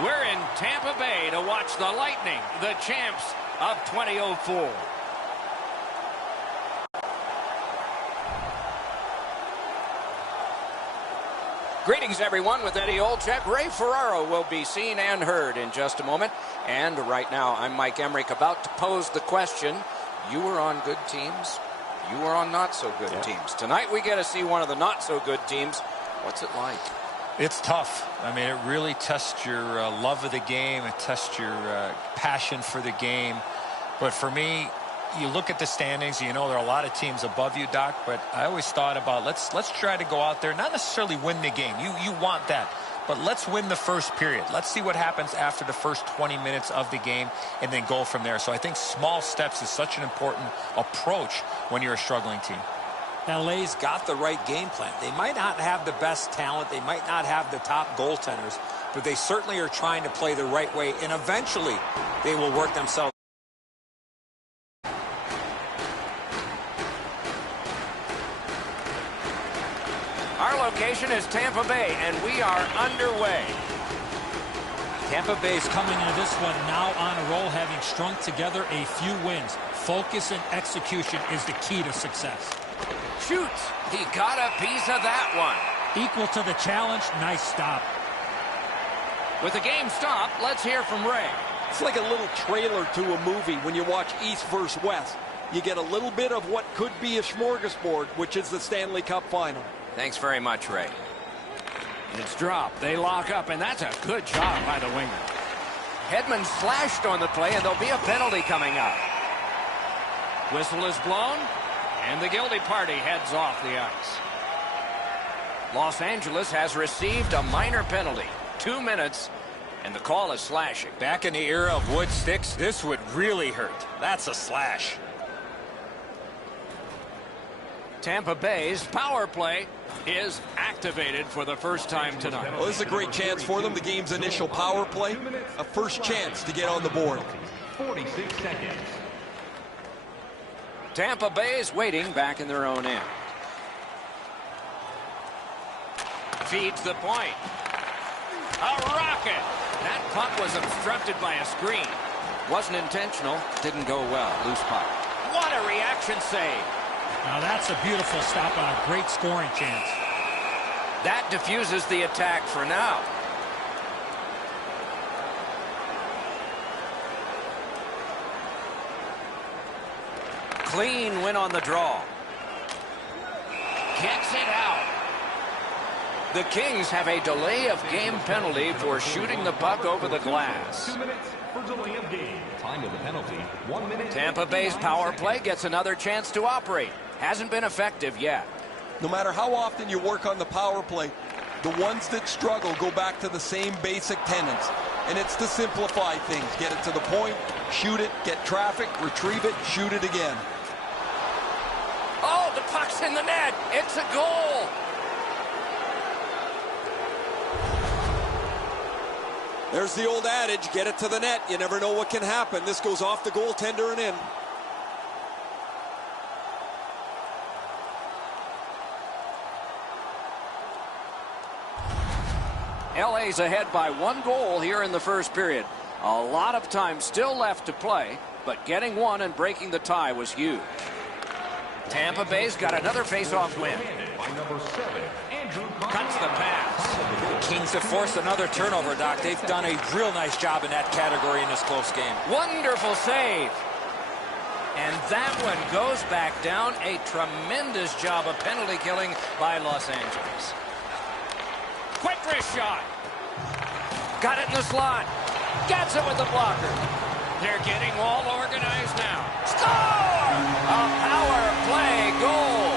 We're in Tampa Bay to watch the Lightning, the champs of 2004. Greetings, everyone. With Eddie Olczyk, Ray Ferraro will be seen and heard in just a moment. And right now, I'm Mike Emmerich, about to pose the question. You were on good teams. You were on not-so-good teams. Tonight, we get to see one of the not-so-good teams. What's it like? It's tough. I mean, it really tests your love of the game. It tests your passion for the game. But for me, you look at the standings, you know there are a lot of teams above you, Doc, but I always thought about let's try to go out there, not necessarily win the game. You want that. But let's win the first period. Let's see what happens after the first 20 minutes of the game and then go from there. So I think small steps is such an important approach when you're a struggling team. LA's got the right game plan. They might not have the best talent. They might not have the top goaltenders, but they certainly are trying to play the right way, and eventually they will work themselves. Our location is Tampa Bay, and we are underway. Tampa Bay's coming into this one now on a roll, having strung together a few wins. Focus and execution is the key to success. Shoots. He got a piece of that one. Equal to the challenge. Nice stop. With the game stopped, let's hear from Ray. It's like a little trailer to a movie when you watch East versus West. You get a little bit of what could be a smorgasbord, which is the Stanley Cup final. Thanks very much, Ray. It's dropped. They lock up, and that's a good job by the winger. Hedman slashed on the play, and there'll be a penalty coming up. Whistle is blown, and the guilty party heads off the ice. Los Angeles has received a minor penalty. 2 minutes, and the call is slashing. Back in the era of wood sticks, this would really hurt. That's a slash. Tampa Bay's power play is activated for the first time tonight. Well, this is a great chance for them. The game's initial power play, a first chance to get on the board. 46 seconds. Tampa Bay is waiting back in their own end. Feeds the point. A rocket! That puck was obstructed by a screen. Wasn't intentional. Didn't go well. Loose puck. What a reaction save. Now that's a beautiful stop on a great scoring chance. That diffuses the attack for now. Clean win on the draw. Gets it out. The Kings have a delay of game penalty for shooting the puck over the glass. 2 minutes for delay of game. Time of the penalty, 1 minute. Tampa Bay's power play gets another chance to operate. Hasn't been effective yet. No matter how often you work on the power play, the ones that struggle go back to the same basic tenets. And it's to simplify things. Get it to the point, shoot it, get traffic, retrieve it, shoot it again. Oh, the puck's in the net. It's a goal. There's the old adage, get it to the net. You never know what can happen. This goes off the goaltender and in. LA's ahead by 1 goal here in the first period. A lot of time still left to play, but getting one and breaking the tie was huge. Tampa Bay's got another face-off win. Cuts the pass. The Kings have forced another turnover, Doc. They've done a real nice job in that category in this close game. Wonderful save. And that one goes back down. A tremendous job of penalty killing by Los Angeles. Quick wrist shot. Got it in the slot. Gets it with the blocker. They're getting all organized now. Score! A power play goal.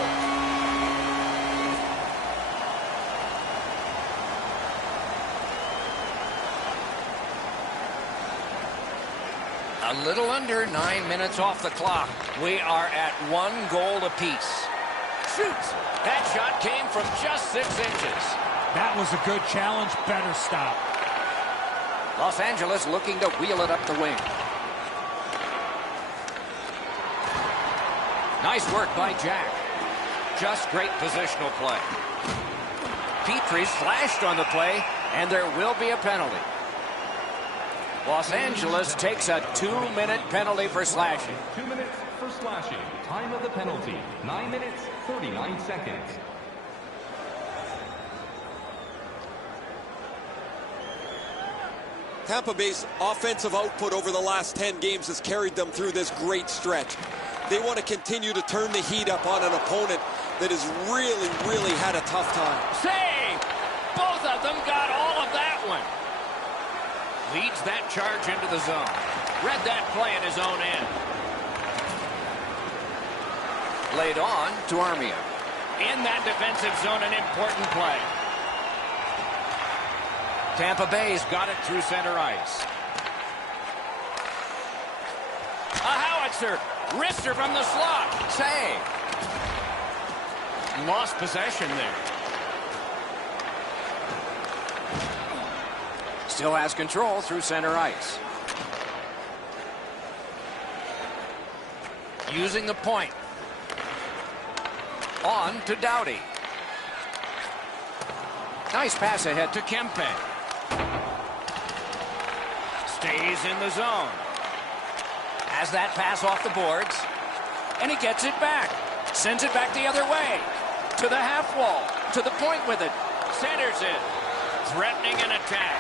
A little under 9 minutes off the clock. We are at 1 goal apiece. Shoots. That shot came from just 6 inches. That was a good challenge. Better stop. Los Angeles looking to wheel it up the wing. Nice work by Jack. Just great positional play. Petrie slashed on the play, and there will be a penalty. Los Angeles takes a 2-minute penalty for slashing. 2 minutes for slashing. Time of the penalty, 9 minutes, 39 seconds. Tampa Bay's offensive output over the last 10 games has carried them through this great stretch. They want to continue to turn the heat up on an opponent that has really had a tough time. Save! Both of them got all of that one. Leads that charge into the zone. Read that play in his own end. Laid on to Armia. In that defensive zone, an important play. Tampa Bay's got it through center ice. A howitzer. Wrister from the slot. Save. Lost possession there. Still has control through center ice. Using the point. On to Doughty. Nice pass ahead to Kempe. Stays in the zone. Has that pass off the boards. And he gets it back. Sends it back the other way. To the half wall. To the point with it. Centers it. Threatening an attack.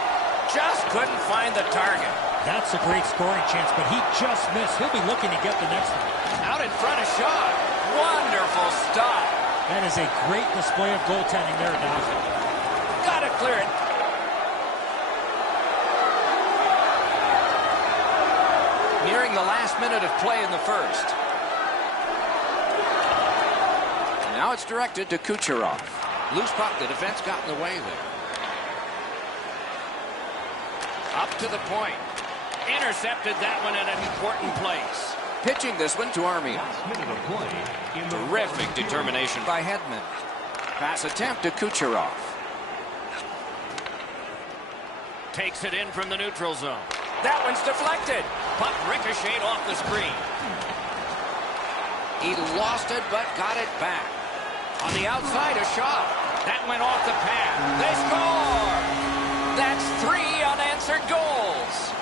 Just couldn't find the target. That's a great scoring chance, but he just missed. He'll be looking to get the next one. Out in front of shot. Wonderful stop. That is a great display of goaltending there, Doc. Got to clear it. Nearing the last minute of play in the first. Now it's directed to Kucherov. Loose puck, the defense got in the way there. Up to the point. Intercepted that one in an important place. Pitching this one to Armia. Terrific determination by Hedman. Pass attempt to Kucherov. Takes it in from the neutral zone. That one's deflected. Puck ricocheted off the screen. He lost it, but got it back. On the outside, a shot. That went off the pad. They score! That's 3 unanswered goals.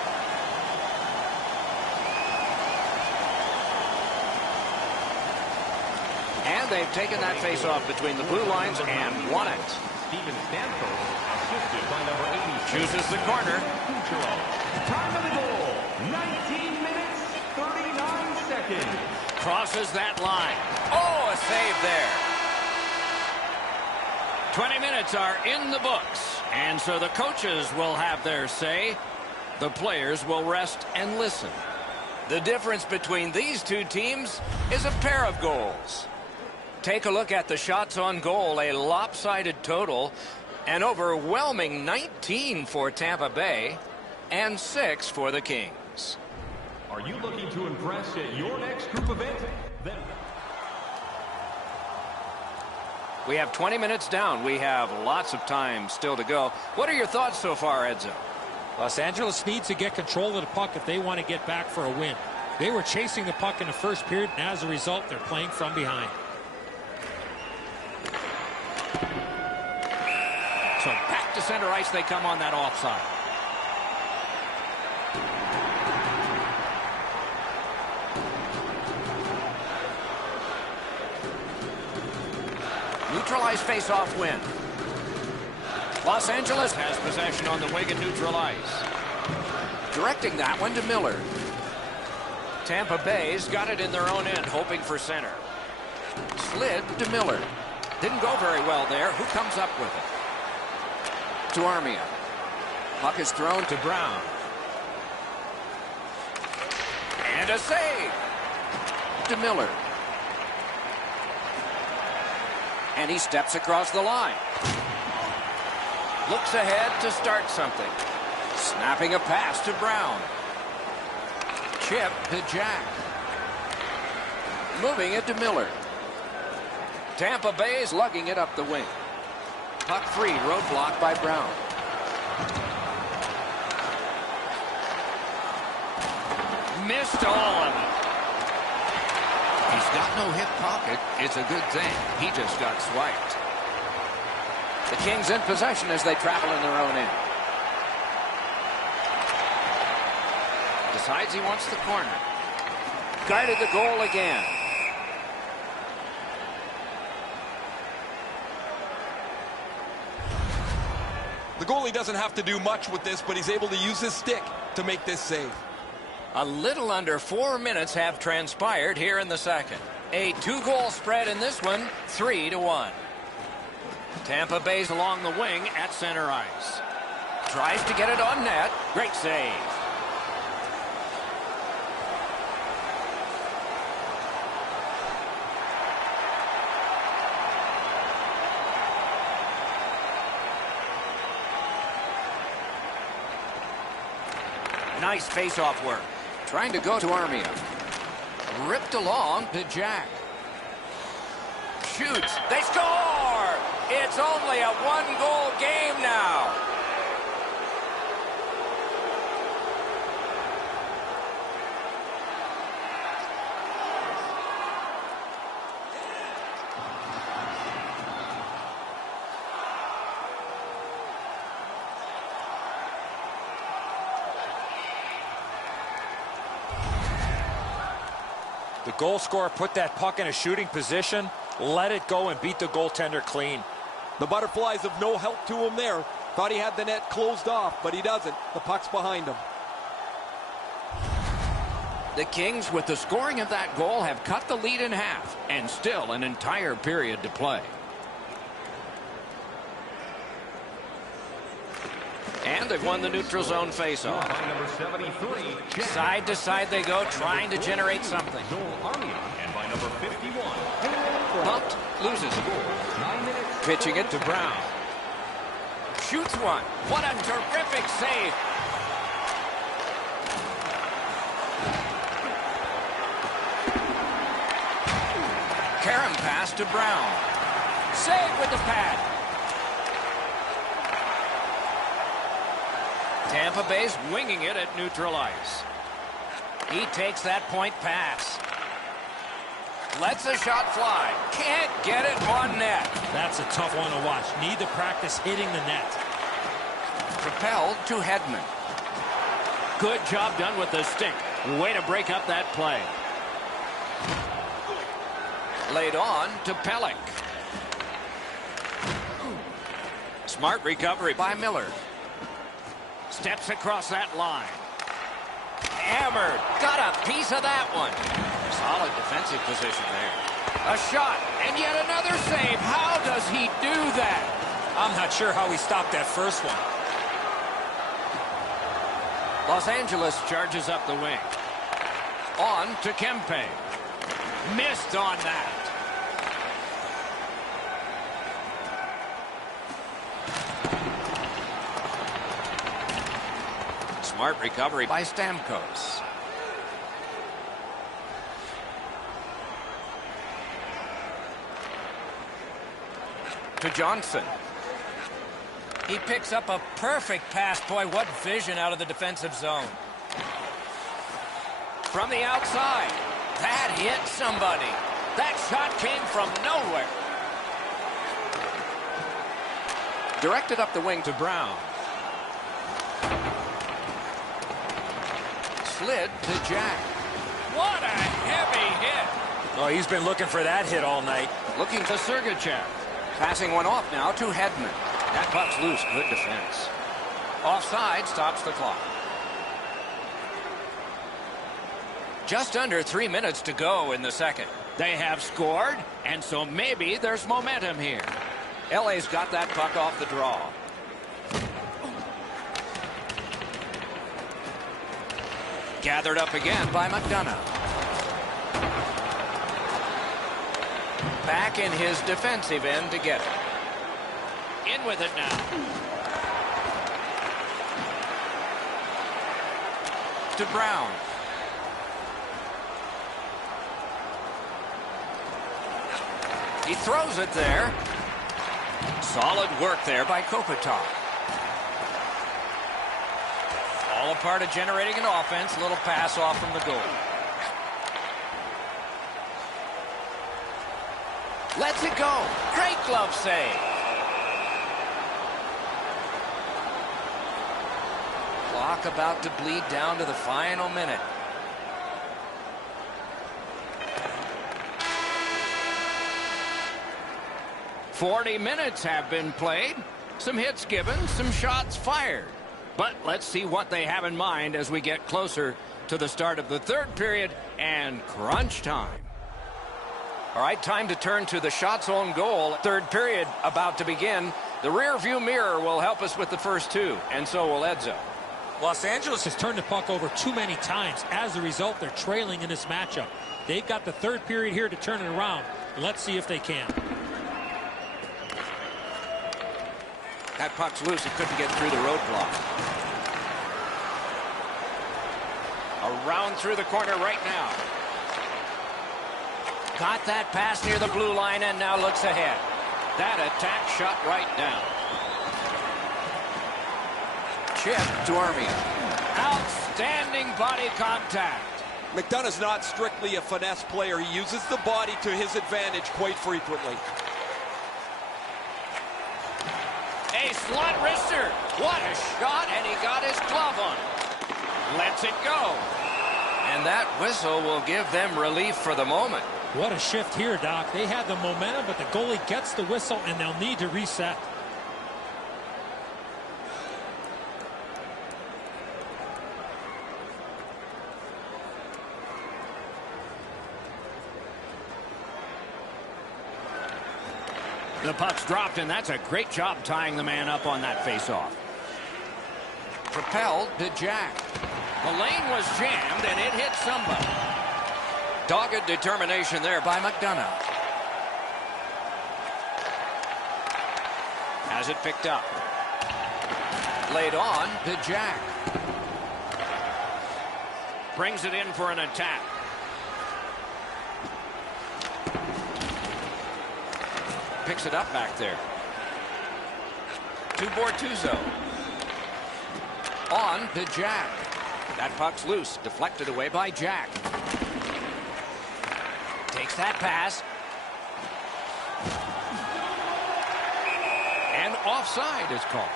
And they've taken that face-off between the blue lines and won it. Steven Stamkos, assisted by number 80. Chooses the corner. Time of the goal, 19 minutes, 39 seconds. Crosses that line. Oh, a save there. 20 minutes are in the books. And so the coaches will have their say. The players will rest and listen. The difference between these two teams is a pair of goals. Take a look at the shots on goal. A lopsided total. An overwhelming 19 for Tampa Bay and 6 for the Kings. Are you looking to impress at your next group event? Then we have 20 minutes down. We have lots of time still to go. What are your thoughts so far, Edzo? Los Angeles needs to get control of the puck if they want to get back for a win. They were chasing the puck in the first period, and as a result, they're playing from behind. So back to center ice they come on that offside. Neutralized face-off win. Los Angeles has possession on the wing at neutral ice. Directing that one to Miller. Tampa Bay's got it in their own end, hoping for center. Slid to Miller. Didn't go very well there. Who comes up with it? To Armia. Puck is thrown to Brown. And a save. To Miller. And he steps across the line. Looks ahead to start something. Snapping a pass to Brown. Chip to Jack. Moving it to Miller. Tampa Bay's lugging it up the wing. Puck free, roadblock by Brown. Missed all of it. He's got no hip pocket. It's a good thing. He just got swiped. The Kings in possession as they travel in their own end. Decides he wants the corner. Guarded the goal again. The goalie doesn't have to do much with this, but he's able to use his stick to make this save. A little under 4 minutes have transpired here in the second. A 2-goal spread in this one, 3-1. Tampa Bay's along the wing at center ice. Tries to get it on net. Great save. Nice face-off work. Trying to go to Armia. Ripped along to Jack. Shoots. They score! It's only a 1-goal game now. The goal scorer put that puck in a shooting position, let it go, and beat the goaltender clean. The Butterflies of no help to him there. Thought he had the net closed off, but he doesn't. The puck's behind him. The Kings, with the scoring of that goal, have cut the lead in half, and still an entire period to play. And they've won the neutral zone faceoff. By number 73, Side to side they go, trying to generate something. and by number 51, Bumped, loses it. 9 minutes. Pitching it to Brown. Shoots one. What a terrific save. Karam pass to Brown. Save with the pad. Tampa Bay's winging it at neutral ice. He takes that point pass. Lets a shot fly. Can't get it on net. That's a tough one to watch. Need to practice hitting the net. Propelled to Hedman. Good job done with the stick. Way to break up that play. Laid on to Pellick. Smart recovery by Miller. Steps across that line. Hammered. Got a piece of that one. Solid defensive position there. A shot, and yet another save. How does he do that? I'm not sure how he stopped that first one. Los Angeles charges up the wing. On to Kempe. Missed on that. Smart recovery by Stamkos. To Johnson. He picks up a perfect pass. Boy, what vision out of the defensive zone. From the outside. That hit somebody. That shot came from nowhere. Directed up the wing to Brown. Slid to Jack. What a heavy hit. Oh, he's been looking for that hit all night. Looking to Sergachev. Passing one off now to Hedman. That puck's loose. Good defense. Offside stops the clock. Just under 3 minutes to go in the second. They have scored, and so maybe there's momentum here. LA's got that puck off the draw. Gathered up again by McDonough. Back in his defensive end to get it. In with it now. To Brown. He throws it there. Solid work there by Kopitar. All a part of generating an offense. Little pass off from the goal. Lets it go. Great glove save. Clock about to bleed down to the final minute. "40 minutes have been played. Some hits given, some shots fired. But let's see what they have in mind as we get closer to the start of the third period and crunch time." All right, time to turn to the shots on goal. Third period about to begin. The rear view mirror will help us with the first two, and so will Edzo. Los Angeles has turned the puck over too many times. As a result, they're trailing in this matchup. They've got the third period here to turn it around. Let's see if they can. That puck's loose. It couldn't get through the roadblock. Around through the corner right now. Got that pass near the blue line and now looks ahead. That attack shot right down. Chip to Armia. Outstanding body contact. McDonough's not strictly a finesse player. He uses the body to his advantage quite frequently. A slot wrister. What a shot, and he got his glove on it. Lets it go. And that whistle will give them relief for the moment. What a shift here, Doc. They had the momentum, but the goalie gets the whistle, and they'll need to reset. The puck's dropped, and that's a great job tying the man up on that faceoff. Propelled to Jack. The lane was jammed, and it hit somebody. Dogged determination there by McDonough. Has it picked up. Laid on to Jack. Brings it in for an attack. Picks it up back there. To Bortuzzo. On to Jack. That puck's loose. Deflected away by Jack. Takes that pass. And offside is called.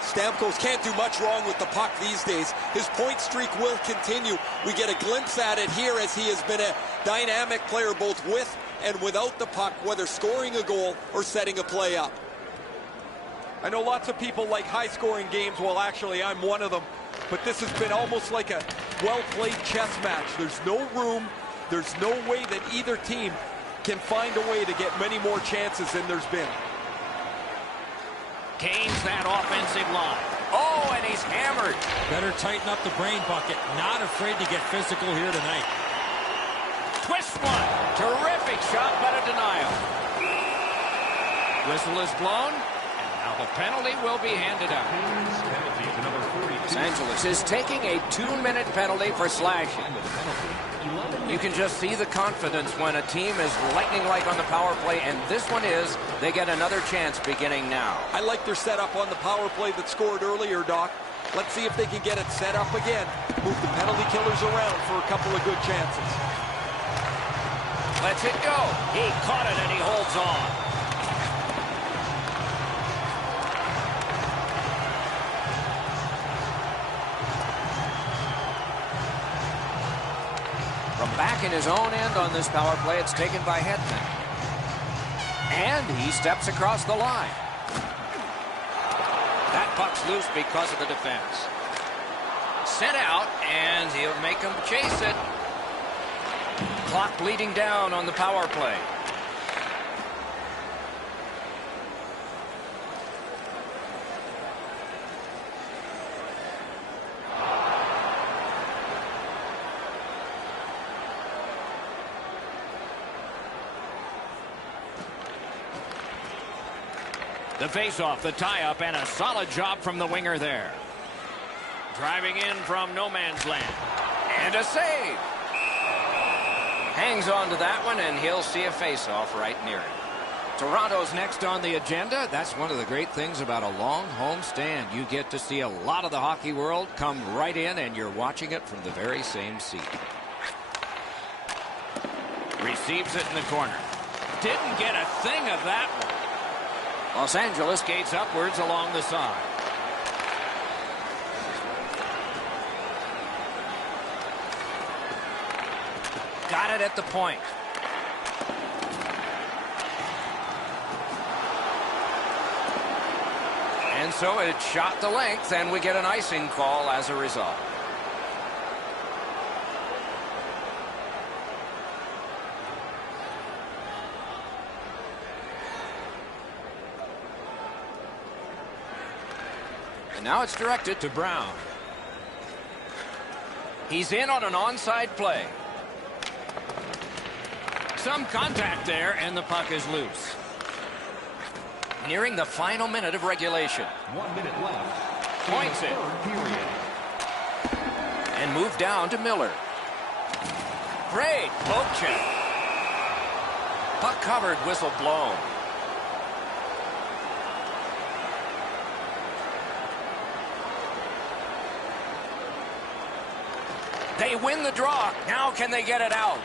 Stamkos can't do much wrong with the puck these days. His point streak will continue. We get a glimpse at it here as he has been a dynamic player both with and without the puck, whether scoring a goal or setting a play up. I know lots of people like high-scoring games. Well, actually, I'm one of them. But this has been almost like a well-played chess match. There's no room. There's no way that either team can find a way to get many more chances than there's been. Gains that offensive line. Oh, and he's hammered. Better tighten up the brain bucket. Not afraid to get physical here tonight. Twist one. Terrific shot, but a denial. Whistle is blown, and now the penalty will be handed out. Los Angeles is taking a 2-minute penalty for slashing. You can just see the confidence when a team is lightning-like on the power play, and this one is. They get another chance beginning now. I like their setup on the power play that scored earlier, Doc. Let's see if they can get it set up again. Move the penalty killers around for a couple of good chances. Lets it go. He caught it and he holds on. From back in his own end on this power play, it's taken by Hedman. And he steps across the line. That puck's loose because of the defense. Sent out, and he'll make him chase it. Clock bleeding down on the power play. The face-off, the tie-up, and a solid job from the winger there. Driving in from no man's land. And a save. Hangs on to that one, and he'll see a face-off right near him. Toronto's next on the agenda. That's one of the great things about a long home stand. You get to see a lot of the hockey world come right in, and you're watching it from the very same seat. Receives it in the corner. Didn't get a thing of that one. Los Angeles skates upwards along the side. got it at the point. And so it shot the length, and we get an icing call as a result. And now it's directed to Brown. He's in on an onside play. Some contact there, and the puck is loose. Nearing the final minute of regulation. 1 minute left. Points it. Period. And move down to Miller. Great poke check. Puck covered, whistle blown. They win the draw. Now can they get it out?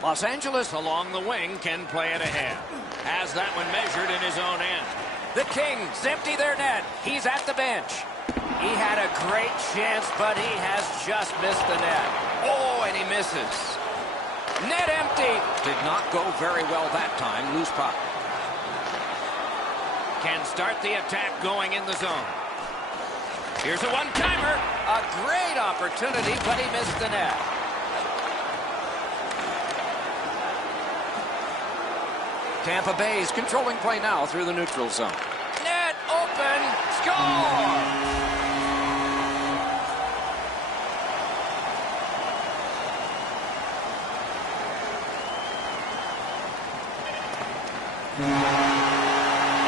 Los Angeles along the wing can play it ahead. Has that one measured in his own end. The Kings empty their net. He's at the bench. He had a great chance, but he has just missed the net. Oh, and he misses. Net empty. Did not go very well that time. Loose puck. Can start the attack going in the zone. Here's a one-timer. A great opportunity, but he missed the net. Tampa Bay is controlling play now through the neutral zone. Net open. Score!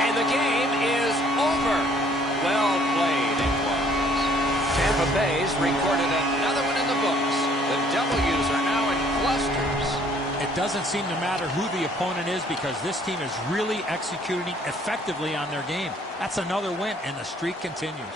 And the game is over. Well played it was. Tampa Bay's recorded another one in the books. The W's are now in clusters. It doesn't seem to matter who the opponent is because this team is really executing effectively on their game. That's another win, and the streak continues.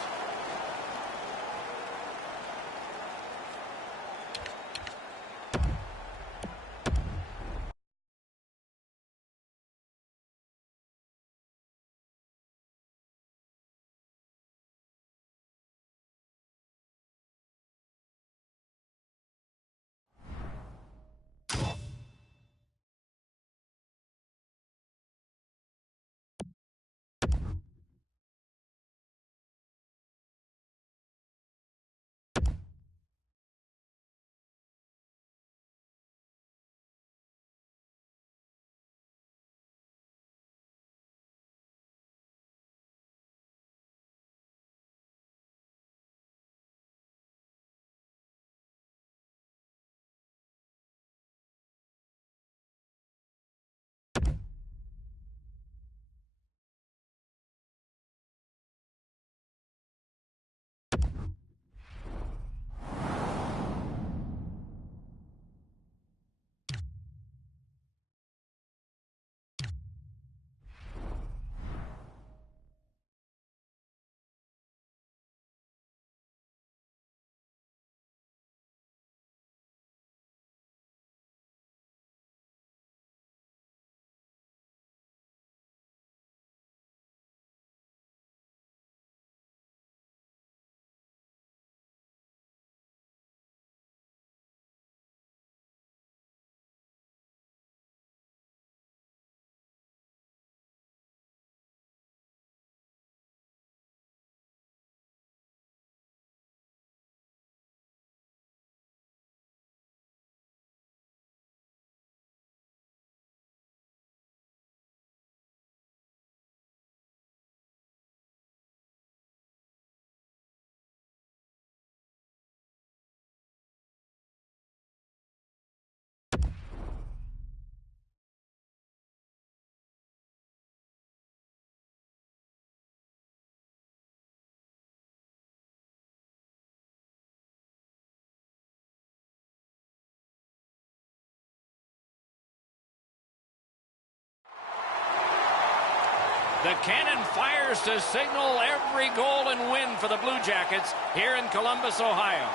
The cannon fires to signal every goal and win for the Blue Jackets here in Columbus, Ohio.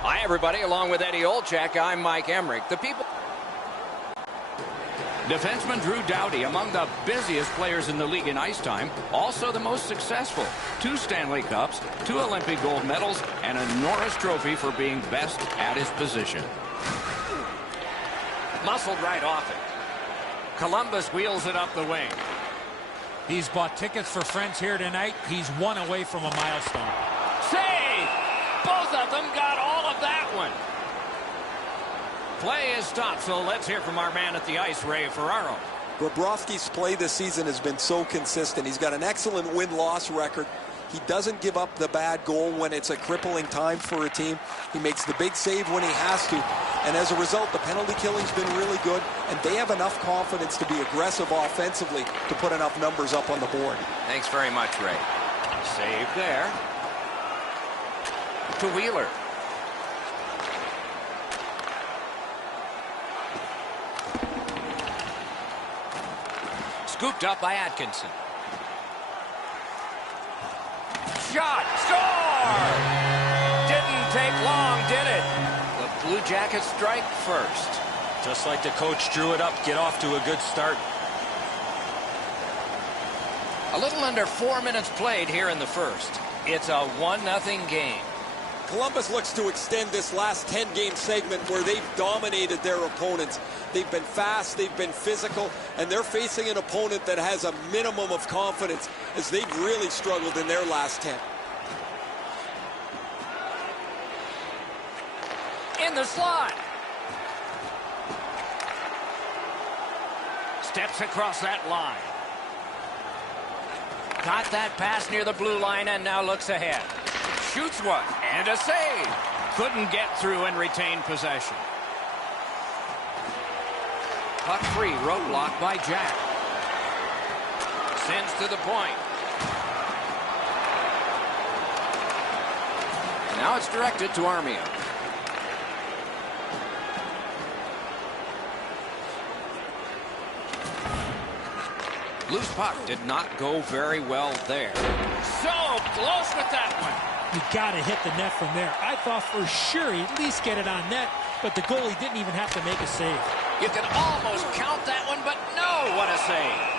Hi, everybody. Along with Eddie Olchak, I'm Mike Emmerich. The people... Defenseman Drew Doughty, among the busiest players in the league in ice time, also the most successful. 2 Stanley Cups, 2 Olympic gold medals, and a Norris Trophy for being best at his position. Muscled right off it. Columbus wheels it up the wing. He's bought tickets for friends here tonight. He's 1 away from a milestone. Save! Both of them got all of that one. Play is stopped, so let's hear from our man at the ice, Ray Ferraro. Bobrovsky's play this season has been so consistent. He's got an excellent win-loss record. He doesn't give up the bad goal when it's a crippling time for a team. He makes the big save when he has to. And as a result, the penalty killing's been really good, and they have enough confidence to be aggressive offensively to put enough numbers up on the board. Thanks very much, Ray. Save there. To Wheeler. Scooped up by Atkinson. Shot! Score! Didn't take long, did it? The Blue Jackets strike first. Just like the coach drew it up, get off to a good start. A little under 4 minutes played here in the first. It's a 1-0 game. Columbus looks to extend this last 10-game segment where they've dominated their opponents. They've been fast, they've been physical, and they're facing an opponent that has a minimum of confidence as they've really struggled in their last 10. In the slot. Steps across that line. Got that pass near the blue line and now looks ahead. Shoots one and a save. Couldn't get through and retain possession. Puck free, roadblock by Jack. Sends to the point. Now it's directed to Armia. Loose puck did not go very well there. So close with that one. You got to hit the net from there. I thought for sure he'd at least get it on net, but the goalie didn't even have to make a save. You can almost count that one, but no, what a save.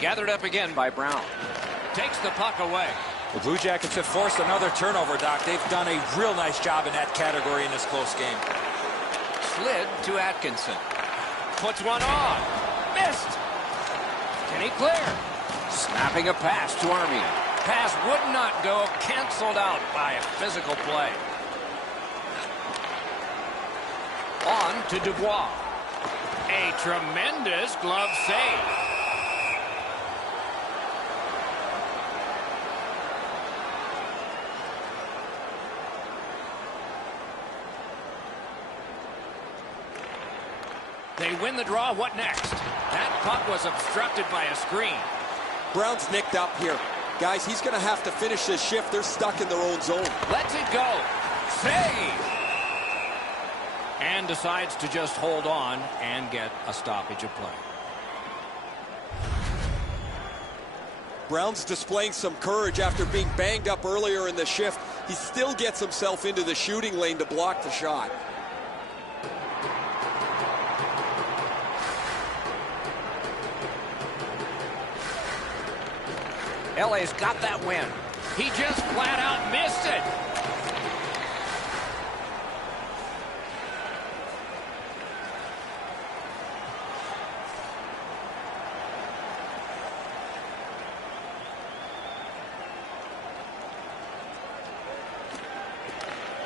Gathered up again by Brown. Takes the puck away. The Blue Jackets have forced another turnover, Doc. They've done a real nice job in that category in this close game. Slid to Atkinson. Puts one on. Missed. Can he clear? Snapping a pass to Armia. Pass would not go. Canceled out by a physical play. On to Dubois. A tremendous glove save. They win the draw. What next? That puck was obstructed by a screen. Brown's nicked up here. Guys, he's going to have to finish this shift. They're stuck in their own zone. Lets it go. Save! And decides to just hold on and get a stoppage of play. Brown's displaying some courage after being banged up earlier in the shift. He still gets himself into the shooting lane to block the shot. LA's got that win. He just flat out missed it.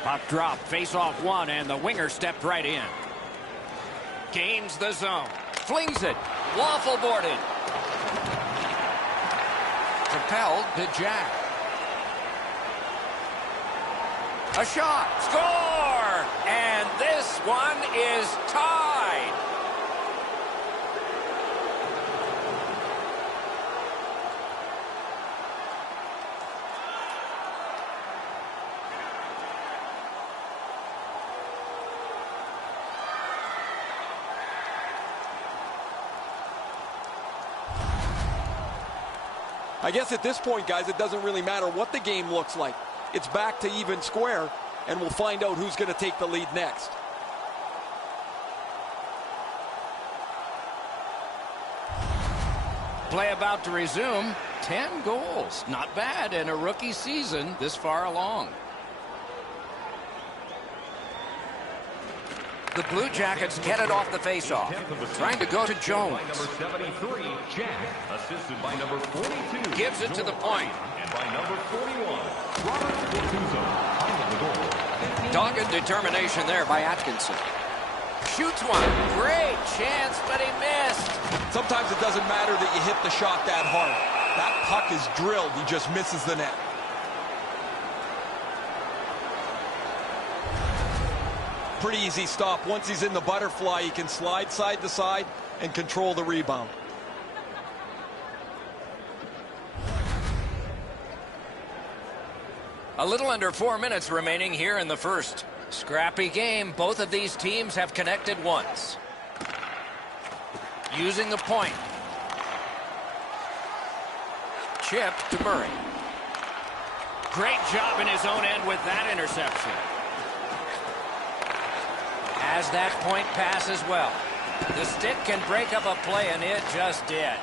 Puck drop, face off one, and the winger stepped right in. Gains the zone. Flings it. Waffle boarded. Propelled to Jack. A shot. Score! And this one is tied. I guess at this point, guys, it doesn't really matter what the game looks like. It's back to even square, and we'll find out who's going to take the lead next. Play about to resume. 10 goals. Not bad in a rookie season this far along. The Blue Jackets get it off the faceoff. Trying to go to Jones. Number 73, Jack, assisted by number 42. Gives it to the point. And by number 41, Robert Bortuzzo. Finding the goal. Dogged determination there by Atkinson. Shoots one. Great chance, but he missed. Sometimes it doesn't matter that you hit the shot that hard. That puck is drilled. He just misses the net. Pretty easy stop. Once he's in the butterfly, he can slide side to side and control the rebound. A little under 4 minutes remaining here in the first. Scrappy game. Both of these teams have connected once. Using the point. Chip to Murray. Great job in his own end with that interception. Has that point pass as well. The stick can break up a play, and it just did.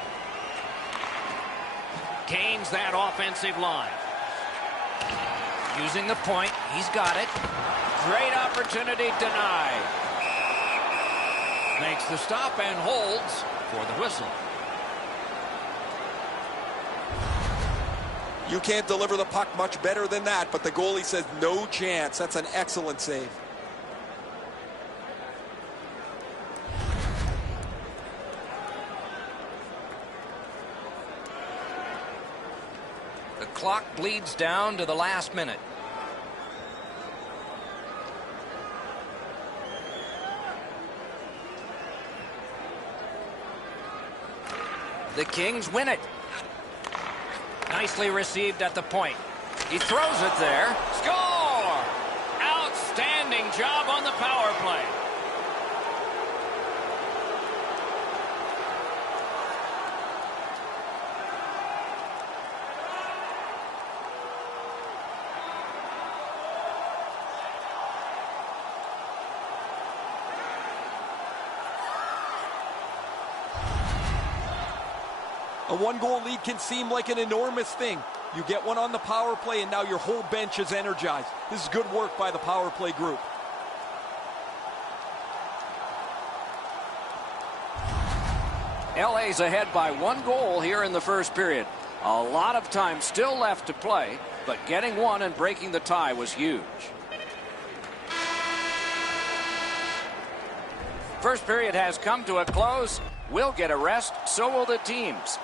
Gains that offensive line. Using the point. He's got it. Great opportunity denied. Makes the stop and holds for the whistle. You can't deliver the puck much better than that, but the goalie says no chance. That's an excellent save. The clock bleeds down to the last minute. The Kings win it. Nicely received at the point. He throws it there. Score! Outstanding job on the power play. A one-goal lead can seem like an enormous thing. You get one on the power play, and now your whole bench is energized. This is good work by the power play group. LA's ahead by 1 goal here in the first period. A lot of time still left to play, but getting one and breaking the tie was huge. First period has come to a close. We'll get a rest, so will the teams.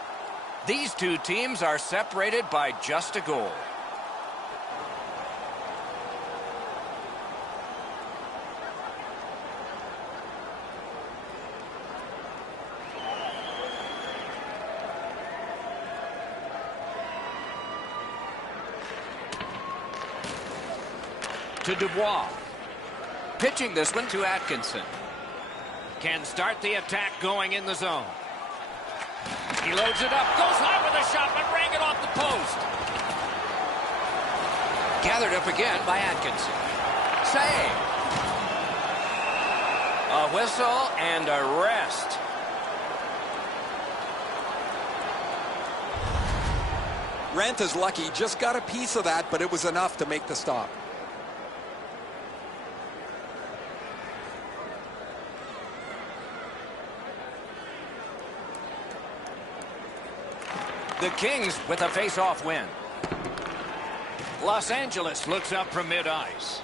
These two teams are separated by just a goal. To Dubois. Pitching this one to Atkinson. Can start the attack going in the zone. He loads it up, goes high with a shot, but rang it off the post. Gathered up again by Atkinson. Save. A whistle and a rest. Ranta's lucky. Just got a piece of that, but it was enough to make the stop. The Kings with a face-off win. Los Angeles looks up from mid-ice.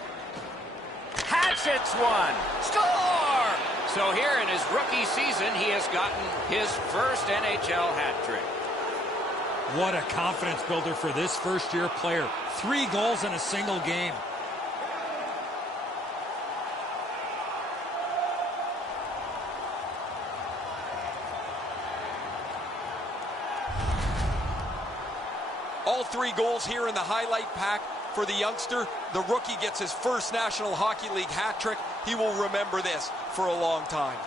Hatchets one. Score! So here in his rookie season, he has gotten his first NHL hat trick. What a confidence builder for this first-year player. 3 goals in a single game. All 3 goals here in the highlight pack for the youngster. The rookie gets his first National Hockey League hat trick. He will remember this for a long time.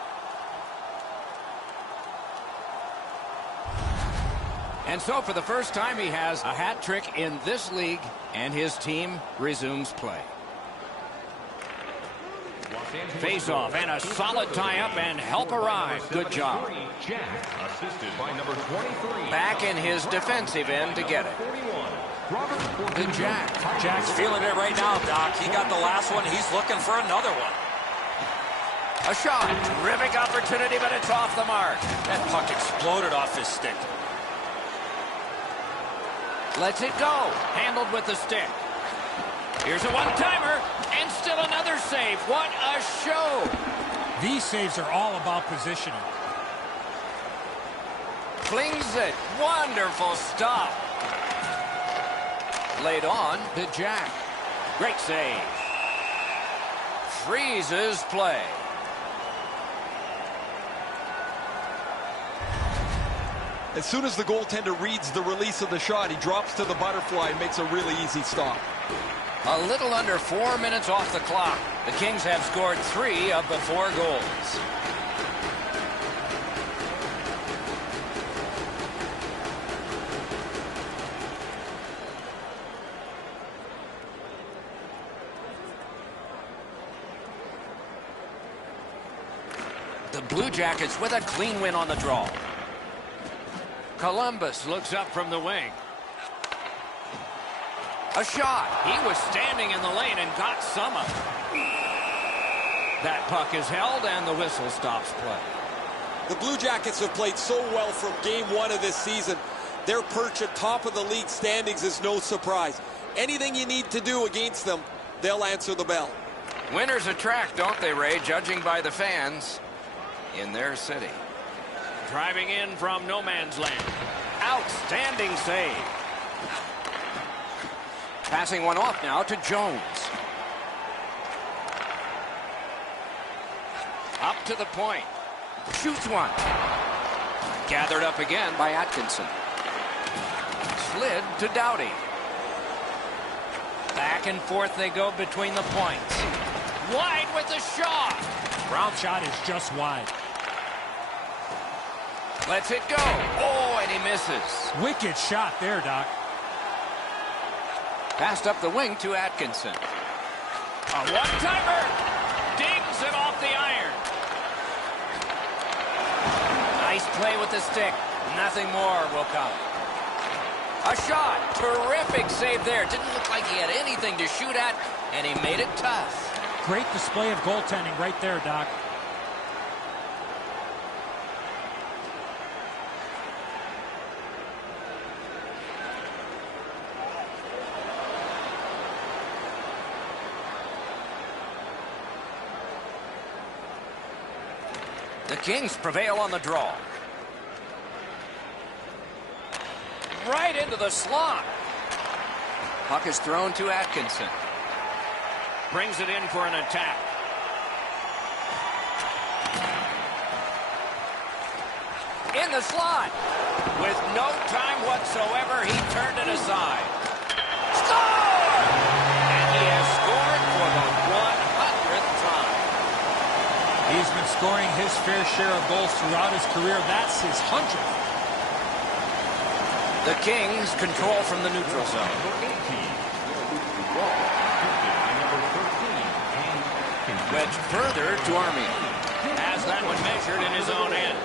And so for the first time, he has a hat trick in this league, and his team resumes play. Face-off and a solid tie-up and help arrive. Good job. Jack, assisted by number 23. Back in his defensive end to get it. The Jack. Jack's feeling it right now, Doc. He got the last one. He's looking for another one. A shot. Terrific opportunity, but it's off the mark. That puck exploded off his stick. Lets it go. Handled with the stick. Here's a one-timer, and still another save. What a show. These saves are all about positioning. Flings it. Wonderful stop. Laid on to Jack. Great save. Freezes play. As soon as the goaltender reads the release of the shot, he drops to the butterfly and makes a really easy stop. A little under 4 minutes off the clock. The Kings have scored 3 of the 4 goals. The Blue Jackets with a clean win on the draw. Columbus looks up from the wing. A shot. He was standing in the lane and got some of it. That puck is held and the whistle stops play. The Blue Jackets have played so well from game 1 of this season. Their perch at top of the league standings is no surprise. Anything you need to do against them, they'll answer the bell. Winners attract, don't they, Ray? Judging by the fans in their city. Driving in from no man's land. Outstanding save. Passing one off now to Jones. Up to the point. Shoots one. Gathered up again by Atkinson. Slid to Doughty. Back and forth they go between the points. Wide with the shot. Brown's shot is just wide. Lets it go. Oh, and he misses. Wicked shot there, Doc. Passed up the wing to Atkinson. A one-timer. Dings it off the iron. Nice play with the stick. Nothing more will come. A shot. Terrific save there. Didn't look like he had anything to shoot at, and he made it tough. Great display of goaltending right there, Doc. The Kings prevail on the draw. Right into the slot. Puck is thrown to Atkinson. Brings it in for an attack. In the slot. With no time whatsoever, he turned it aside. Score! And he has scored for the 100th time. He's been scoring his fair share of goals throughout his career. That's his 100th. The Kings control from the neutral zone. Wedged further to Armia. Has that one measured in his own end.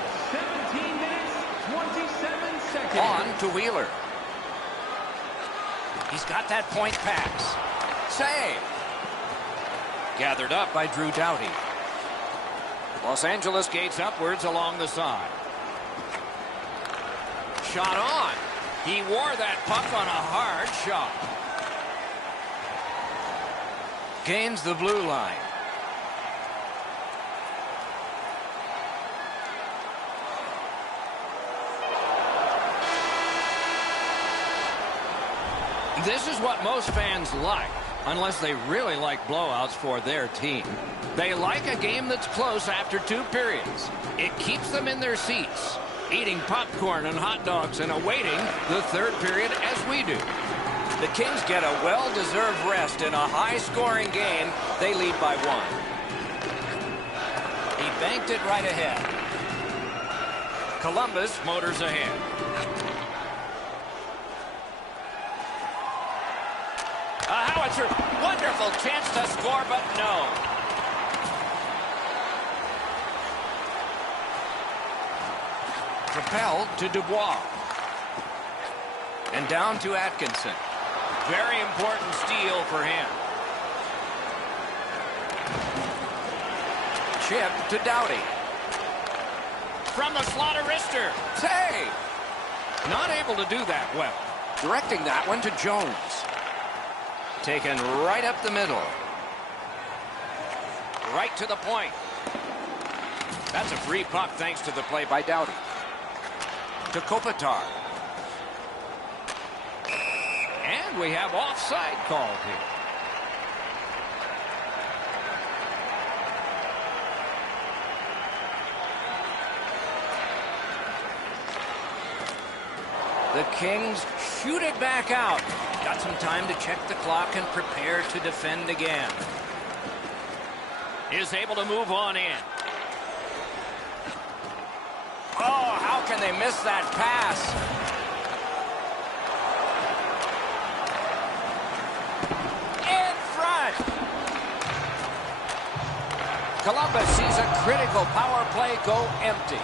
17 minutes, 27 seconds. On to Wheeler. He's got that point pass. Save. Gathered up by Drew Doughty. Los Angeles gates upwards along the side. Shot on. He wore that puck on a hard shot. Gains the blue line. This is what most fans like, unless they really like blowouts for their team. They like a game that's close after 2 periods. It keeps them in their seats, eating popcorn and hot dogs and awaiting the 3rd period as we do. The Kings get a well-deserved rest in a high-scoring game. They lead by 1. He banked it right ahead. Columbus motors ahead. little chance to score, but no. Propelled to Dubois. And down to Atkinson. Very important steal for him. Chip to Doughty. From the slot of wrister. Save. Not able to do that well. Directing that one to Jones. Taken right up the middle. Right to the point. That's a free puck thanks to the play by Doughty. To Kopitar. And we have offside called here. The Kings shoot it back out. Got some time to check the clock and prepare to defend again. Is able to move on in. Oh, how can they miss that pass? In front. Columbus sees a critical power play go empty.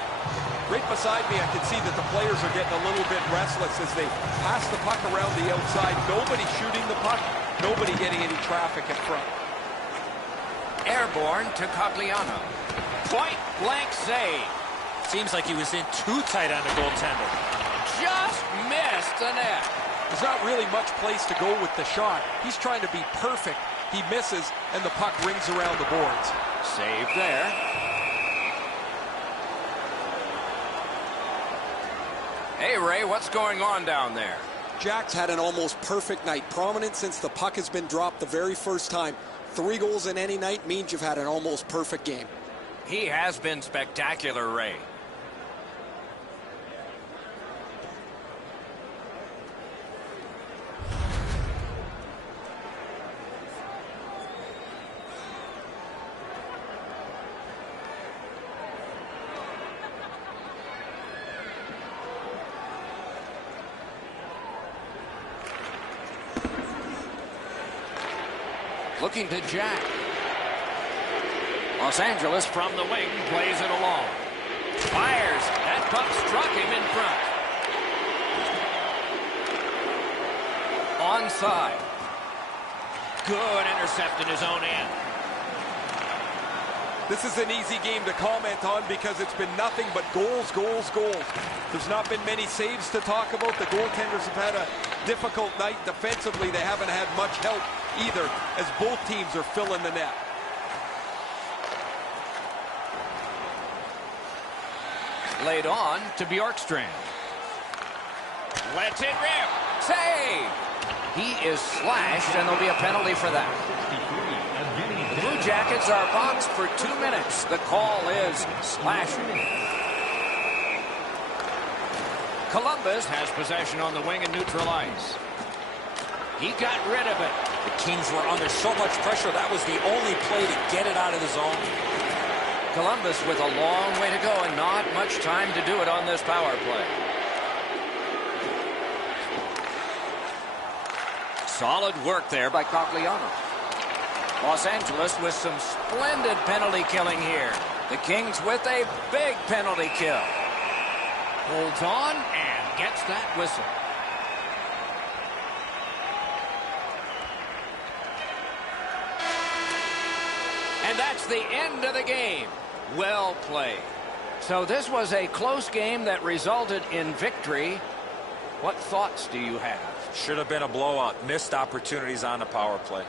Right beside me, I can see that the players are getting a little bit restless as they pass the puck around the outside. Nobody shooting the puck. Nobody getting any traffic in front. Airborne to Cogliano. Point blank save. Seems like he was in too tight on the goaltender. Just missed the net. There's not really much place to go with the shot. He's trying to be perfect. He misses, and the puck rings around the boards. Save there. Hey, Ray, what's going on down there? Jack's had an almost perfect night. Prominent since the puck has been dropped the very first time. 3 goals in any night means you've had an almost perfect game. He has been spectacular, Ray. Looking to Jack. Los Angeles from the wing plays it along. Fires. That puck struck him in front. Onside. Good intercept in his own end. This is an easy game to comment on because it's been nothing but goals, goals, goals. There's not been many saves to talk about. The goaltenders have had a difficult night. Defensively, they haven't had much help either, as both teams are filling the net. Laid on to Bjorkstrand. Lets it rip. Save. He is slashed, and there'll be a penalty for that. The Blue Jackets are boxed for 2 minutes. The call is slashing. Columbus has possession on the wing and neutral ice. He got rid of it. The Kings were under so much pressure. That was the only play to get it out of the zone. Columbus with a long way to go and not much time to do it on this power play. Solid work there by Cogliano. Los Angeles with some splendid penalty killing here. The Kings with a big penalty kill. Holds on and gets that whistle. And that's the end of the game. Well played. So this was a close game that resulted in victory. What thoughts do you have? Should have been a blowout. Missed opportunities on the power play.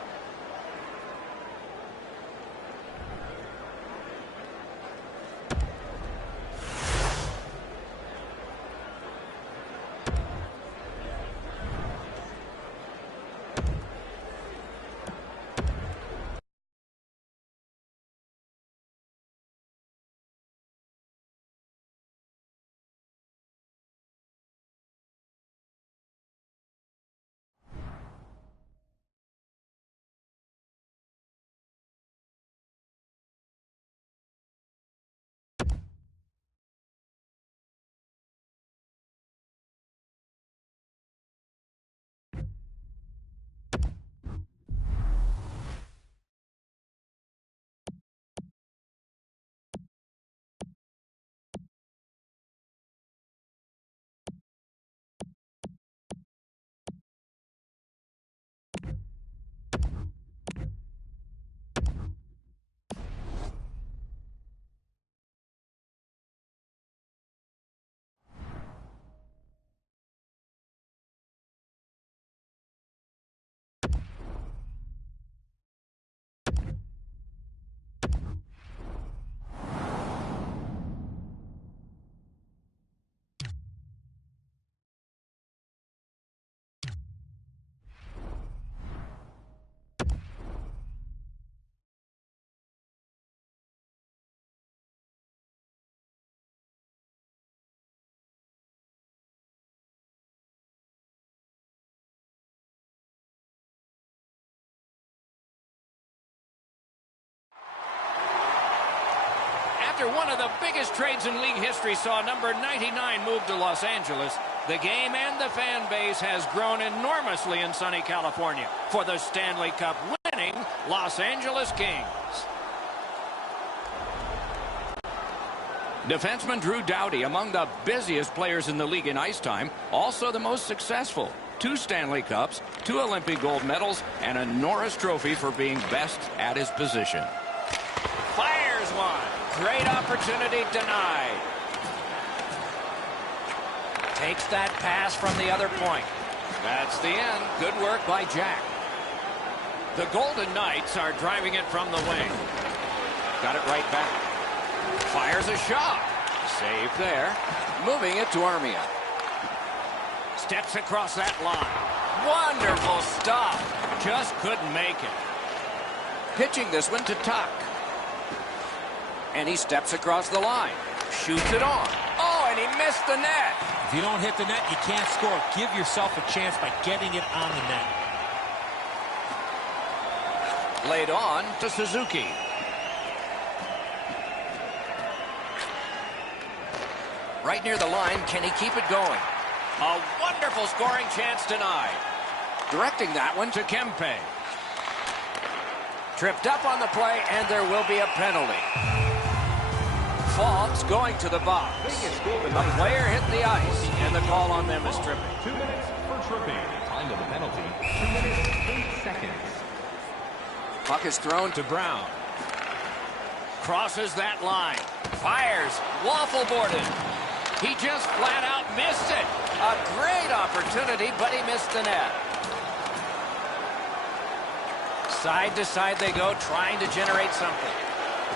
After one of the biggest trades in league history saw number 99 move to Los Angeles, the game and the fan base has grown enormously in sunny California for the Stanley Cup winning Los Angeles Kings. Defenseman Drew Doughty, among the busiest players in the league in ice time, also the most successful. 2 Stanley Cups, 2 Olympic gold medals, and a Norris Trophy for being best at his position. Fires one. Great opportunity denied. Takes that pass from the other point. That's the end. Good work by Jack. The Golden Knights are driving it from the wing. Got it right back. Fires a shot. Save there. Moving it to Armia. Steps across that line. Wonderful stop. Just couldn't make it. Pitching this one to Tuck. And he steps across the line. Shoots it on. Oh, and he missed the net. If you don't hit the net, you can't score. Give yourself a chance by getting it on the net. Laid on to Suzuki. Right near the line, can he keep it going? A wonderful scoring chance denied. Directing that one to Kempe. Tripped up on the play, and there will be a penalty. Faults going to the box. The player hit the ice, and the call on them is tripping. 2 minutes for tripping. Time of the penalty, 2 minutes, 8 seconds. Puck is thrown to Brown. Crosses that line. Fires. Waffle boarded. He just flat out missed it. A great opportunity, but he missed the net. Side to side they go, trying to generate something.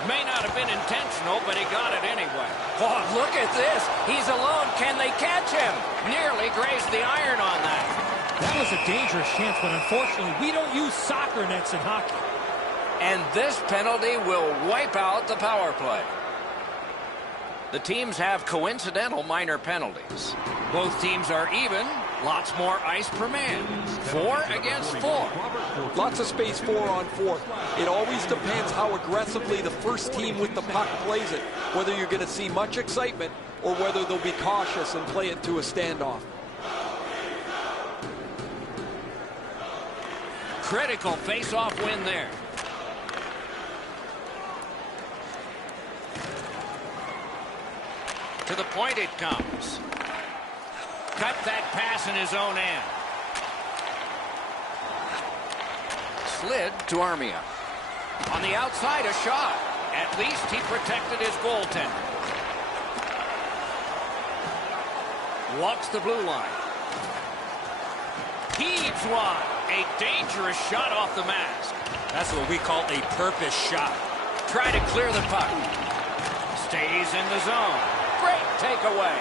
May not have been intentional, but he got it anyway. Oh, look at this. He's alone. Can they catch him? Nearly grazed the iron on that. That was a dangerous chance, but unfortunately, we don't use soccer nets in hockey. And this penalty will wipe out the power play. The teams have coincidental minor penalties. Both teams are even. Lots more ice per man. 4 against 4. Lots of space 4-on-4. It always depends how aggressively the first team with the puck plays it, whether you're going to see much excitement or whether they'll be cautious and play it to a standoff. Critical face-off win there. To the point it comes. Cut that pass in his own end. Slid to Armia. On the outside, a shot. At least he protected his goaltender. Walks the blue line. Heaves one. A dangerous shot off the mask. That's what we call a purpose shot. Try to clear the puck. Stays in the zone. Great takeaway.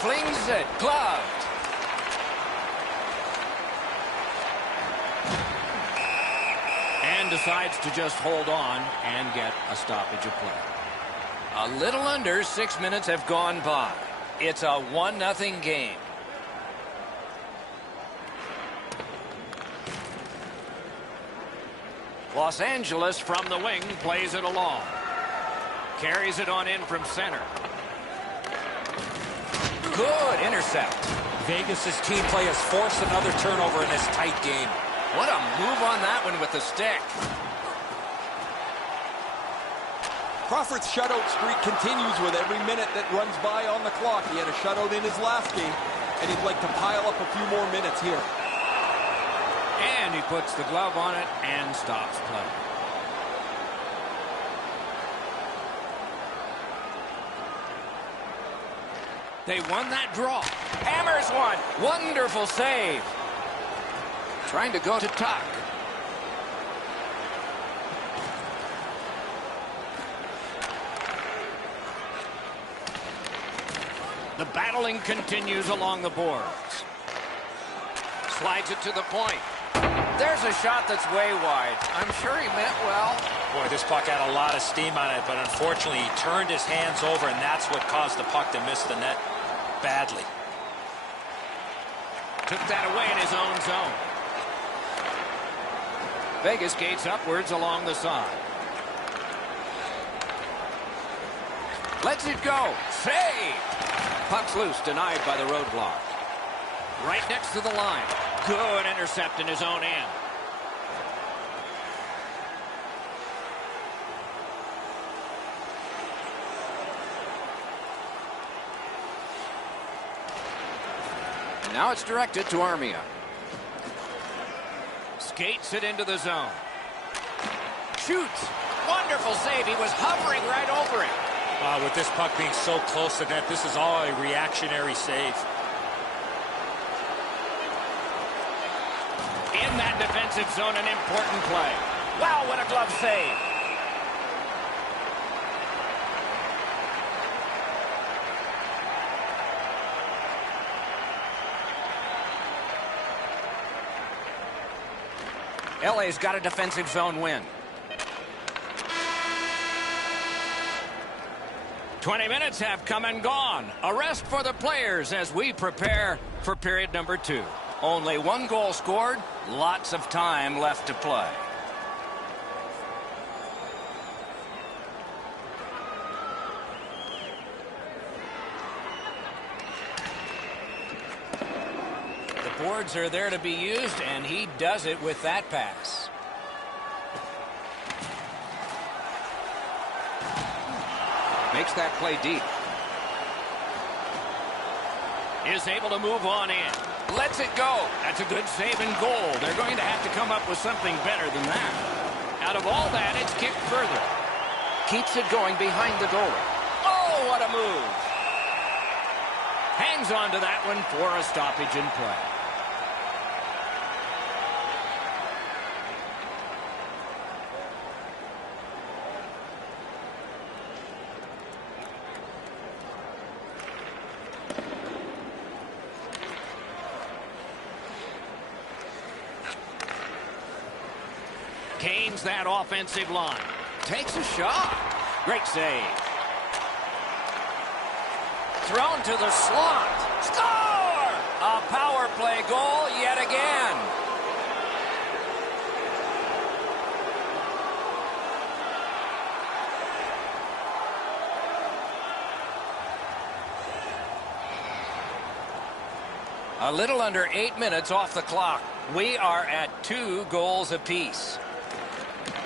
Flings it, gloved. And decides to just hold on and get a stoppage of play. A little under 6 minutes have gone by. It's a 1-0 game. Los Angeles from the wing plays it along. Carries it on in from center. Good intercept. Vegas's team play has forced another turnover in this tight game. What a move on that one with the stick. Crawford's shutout streak continues with every minute that runs by on the clock. He had a shutout in his last game, and he'd like to pile up a few more minutes here. And he puts the glove on it and stops play. They won that draw. Hammers one. Wonderful save. Trying to go to Tuck. The battling continues along the boards. Slides it to the point. There's a shot that's way wide. I'm sure he meant well. Boy, this puck had a lot of steam on it, but unfortunately he turned his hands over, and that's what caused the puck to miss the net badly. Took that away in his own zone. Vegas skates upwards along the side. Lets it go. Save. Puck's loose, denied by the roadblock. Right next to the line. Good intercept in his own end. And now it's directed to Armia. Skates it into the zone. Shoots. Wonderful save. He was hovering right over it. With this puck being so close to net, this is all a reactionary save. In that defensive zone, an important play. Wow, what a glove save. LA's got a defensive zone win. 20 minutes have come and gone. A rest for the players as we prepare for period number 2. Only 1 goal scored, lots of time left to play. The boards are there to be used, and he does it with that pass. Makes that play deep. Is able to move on in. Lets it go. That's a good save and goal. They're going to have to come up with something better than that. Out of all that, it's kicked further. Keeps it going behind the goalie. Oh, what a move. Hangs on to that one for a stoppage in play. Gains that offensive line. Takes a shot. Great save. Thrown to the slot. Score! A power play goal yet again. A little under 8 minutes off the clock. We are at 2 goals apiece.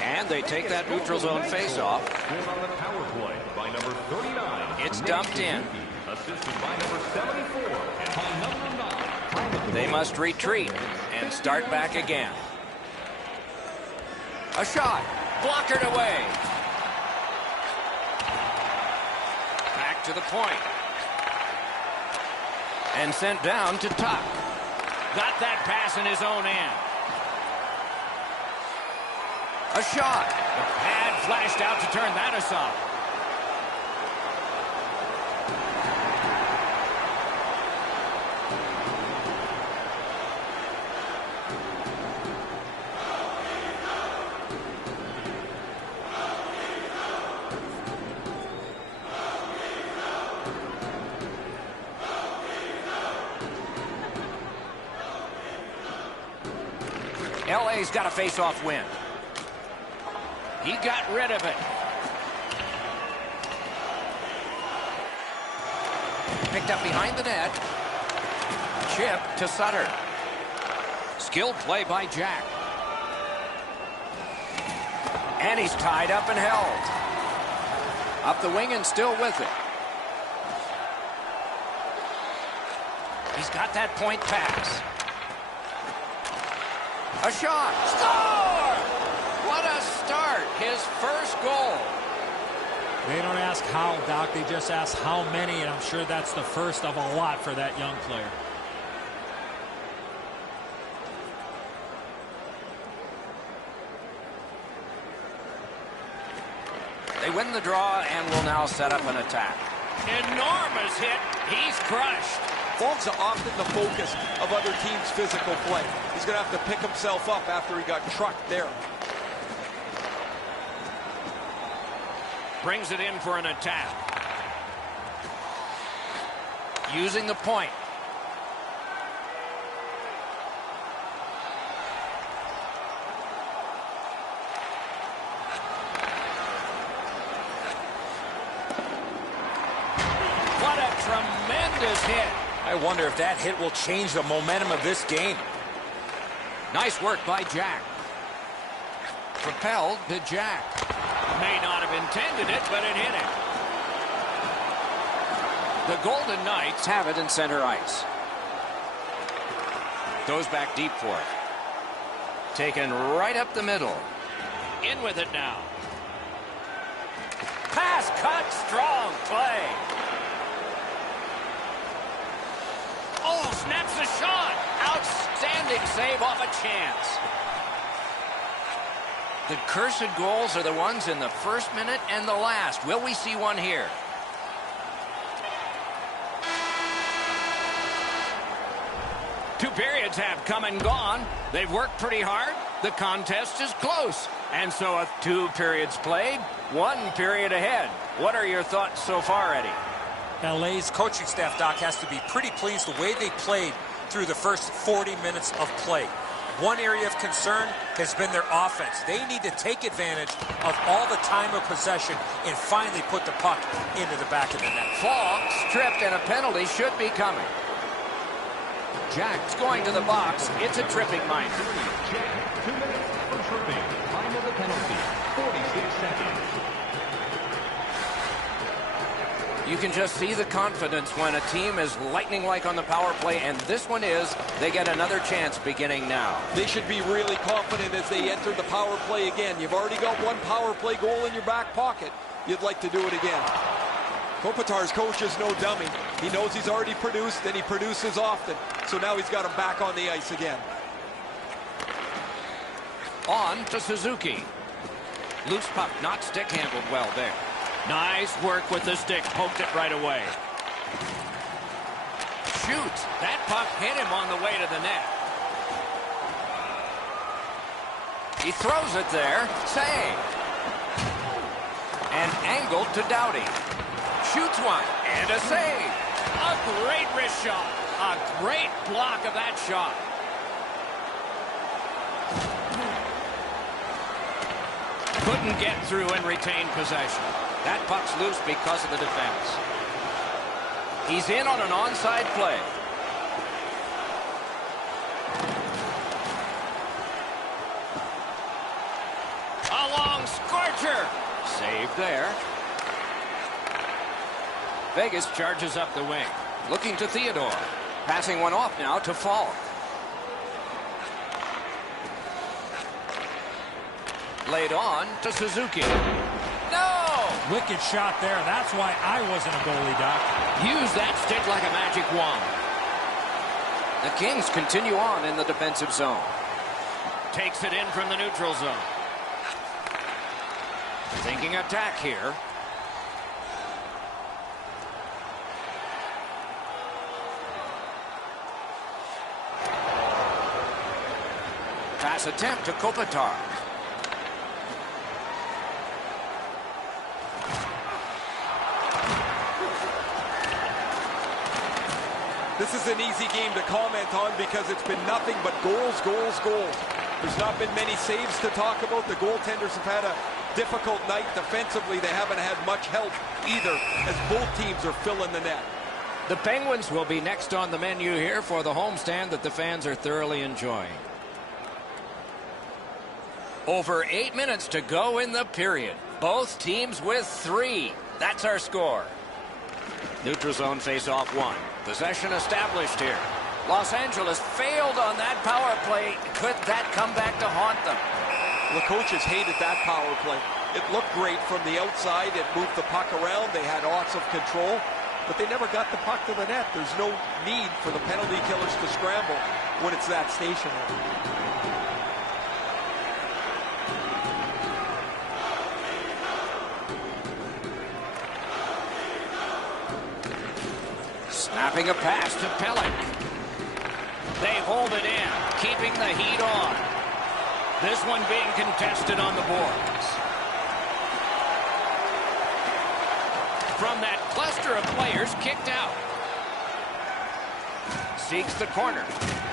And they take that neutral zone face-off. It's dumped in. They must retreat and start back again. A shot. Blockered away. Back to the point. And sent down to Tuck. Got that pass in his own end. A shot. The pad flashed out to turn that aside. LA's got a face-off win. He got rid of it. Picked up behind the net. Chip to Sutter. Skilled play by Jack. And he's tied up and held. Up the wing and still with it. He's got that point pass. A shot. Score! What a start. His first goal. They don't ask how, Doc. They just ask how many, and I'm sure that's the first of a lot for that young player. They win the draw and will now set up an attack. Enormous hit. He's crushed. Fogg's often the focus of other teams' physical play. He's going to have to pick himself up after he got trucked there. Brings it in for an attack. Using the point. tremendous hit. I wonder if that hit will change the momentum of this game. Nice work by Jack. Propelled to Jack. May not have intended it, but it hit him. The Golden Knights have it in center ice. Goes back deep for it. Taken right up the middle. In with it now. Pass cut, strong play. Oh, snaps the shot. Outstanding save off a chance. The cursed goals are the ones in the first minute and the last. Will we see one here? Two periods have come and gone. They've worked pretty hard. The contest is close. And so 2 periods played, 1 period ahead. What are your thoughts so far, Eddie? LA's coaching staff, Doc, has to be pretty pleased the way they played through the first 40 minutes of play. One area of concern has been their offense. They need to take advantage of all the time of possession and finally put the puck into the back of the net. Falk stripped and a penalty should be coming. Jack's going to the box. It's a tripping minor. Jack, 2 minutes for tripping. Time of the penalty, 46 seconds. You can just see the confidence when a team is lightning-like on the power play, and this one is. They get another chance beginning now. They should be really confident as they enter the power play again. You've already got 1 power play goal in your back pocket. You'd like to do it again. Kopitar's coach is no dummy. He knows he's already produced, and he produces often. So now he's got him back on the ice again. On to Suzuki. Loose puck, not stick handled well there. Nice work with the stick, poked it right away. Shoots. That puck hit him on the way to the net. He throws it there. Save. And angled to Doughty. Shoots one. And a save. A great wrist shot. A great block of that shot. Couldn't get through and retain possession. That puck's loose because of the defense. He's in on an onside play. A long scorcher. Saved there. Vegas charges up the wing. Looking to Theodore. Passing one off now to Falk. Laid on to Suzuki. No! Wicked shot there. That's why I wasn't a goalie, Doc. Use that stick like a magic wand. The Kings continue on in the defensive zone. Takes it in from the neutral zone. Thinking attack here. Pass attempt to Kopitar. This is an easy game to comment on because it's been nothing but goals, goals, goals. There's not been many saves to talk about. The goaltenders have had a difficult night. Defensively, they haven't had much help either as both teams are filling the net. The Penguins will be next on the menu here for the homestand that the fans are thoroughly enjoying. Over 8 minutes to go in the period. Both teams with 3. That's our score. Neutral zone face-off 1. Possession established here. Los Angeles failed on that power play. Could that come back to haunt them? The coaches hated that power play. It looked great from the outside. It moved the puck around. They had lots of control, but they never got the puck to the net. There's no need for the penalty killers to scramble when it's that stationary. Snapping a pass to Pellick. They hold it in, keeping the heat on. This one being contested on the boards. From that cluster of players kicked out. Seeks the corner.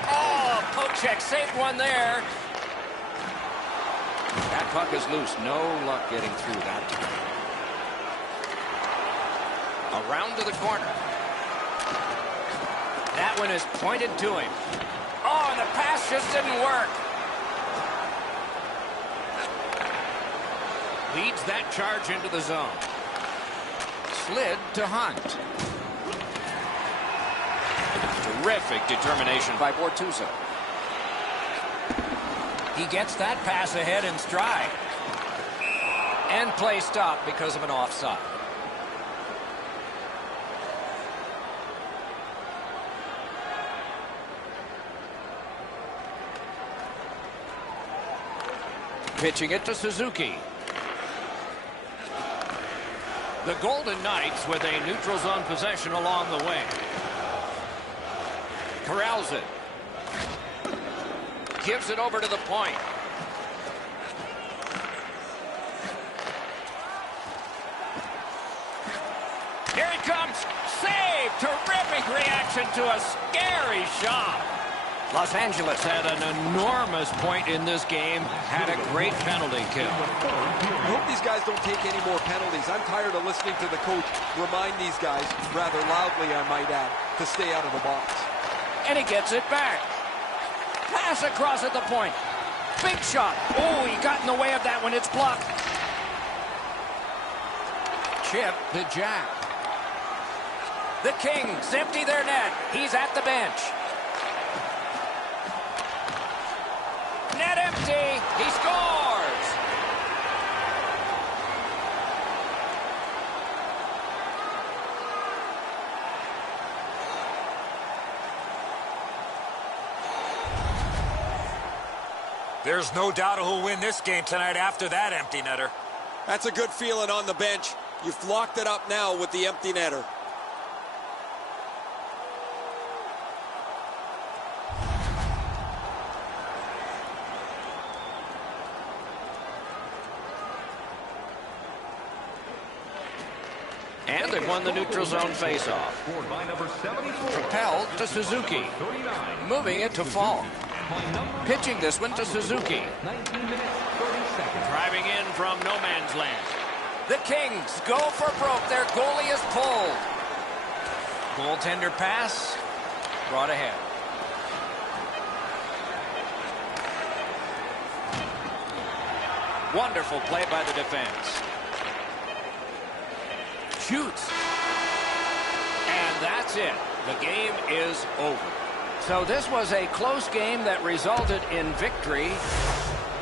Oh, Pochek saved one there. That puck is loose. No luck getting through that time. Around to the corner. one is pointed to him. Oh, and the pass just didn't work. Leads that charge into the zone. Slid to Hunt. Terrific determination by Bortuzzo. He gets that pass ahead in stride. And play stopped because of an offside. Pitching it to Suzuki. The Golden Knights with a neutral zone possession along the way. Corrals it. Gives it over to the point. Here it comes. Save. Terrific reaction to a scary shot. Los Angeles had an enormous point in this game. Had a great penalty kill. I hope these guys don't take any more penalties. I'm tired of listening to the coach remind these guys, rather loudly I might add, to stay out of the box. And he gets it back. Pass across at the point. Big shot. Oh, he got in the way of that one. It's blocked. Chip to Jack. The Kings empty their net. He's at the bench. Net empty. He scores. There's no doubt who'll win this game tonight after that empty netter. That's a good feeling on the bench. You've locked it up now with the empty netter. And they've won the neutral zone faceoff. Propelled to Suzuki. Moving it to Falk. Pitching this one to Suzuki. Driving in from no man's land. The Kings go for broke. Their goalie is pulled. Goaltender pass. Brought ahead. Wonderful play by the defense. Shoots. And that's it. The game is over. So this was a close game that resulted in victory.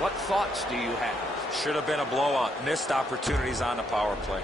What thoughts do you have? Should have been a blowout. Missed opportunities on the power play.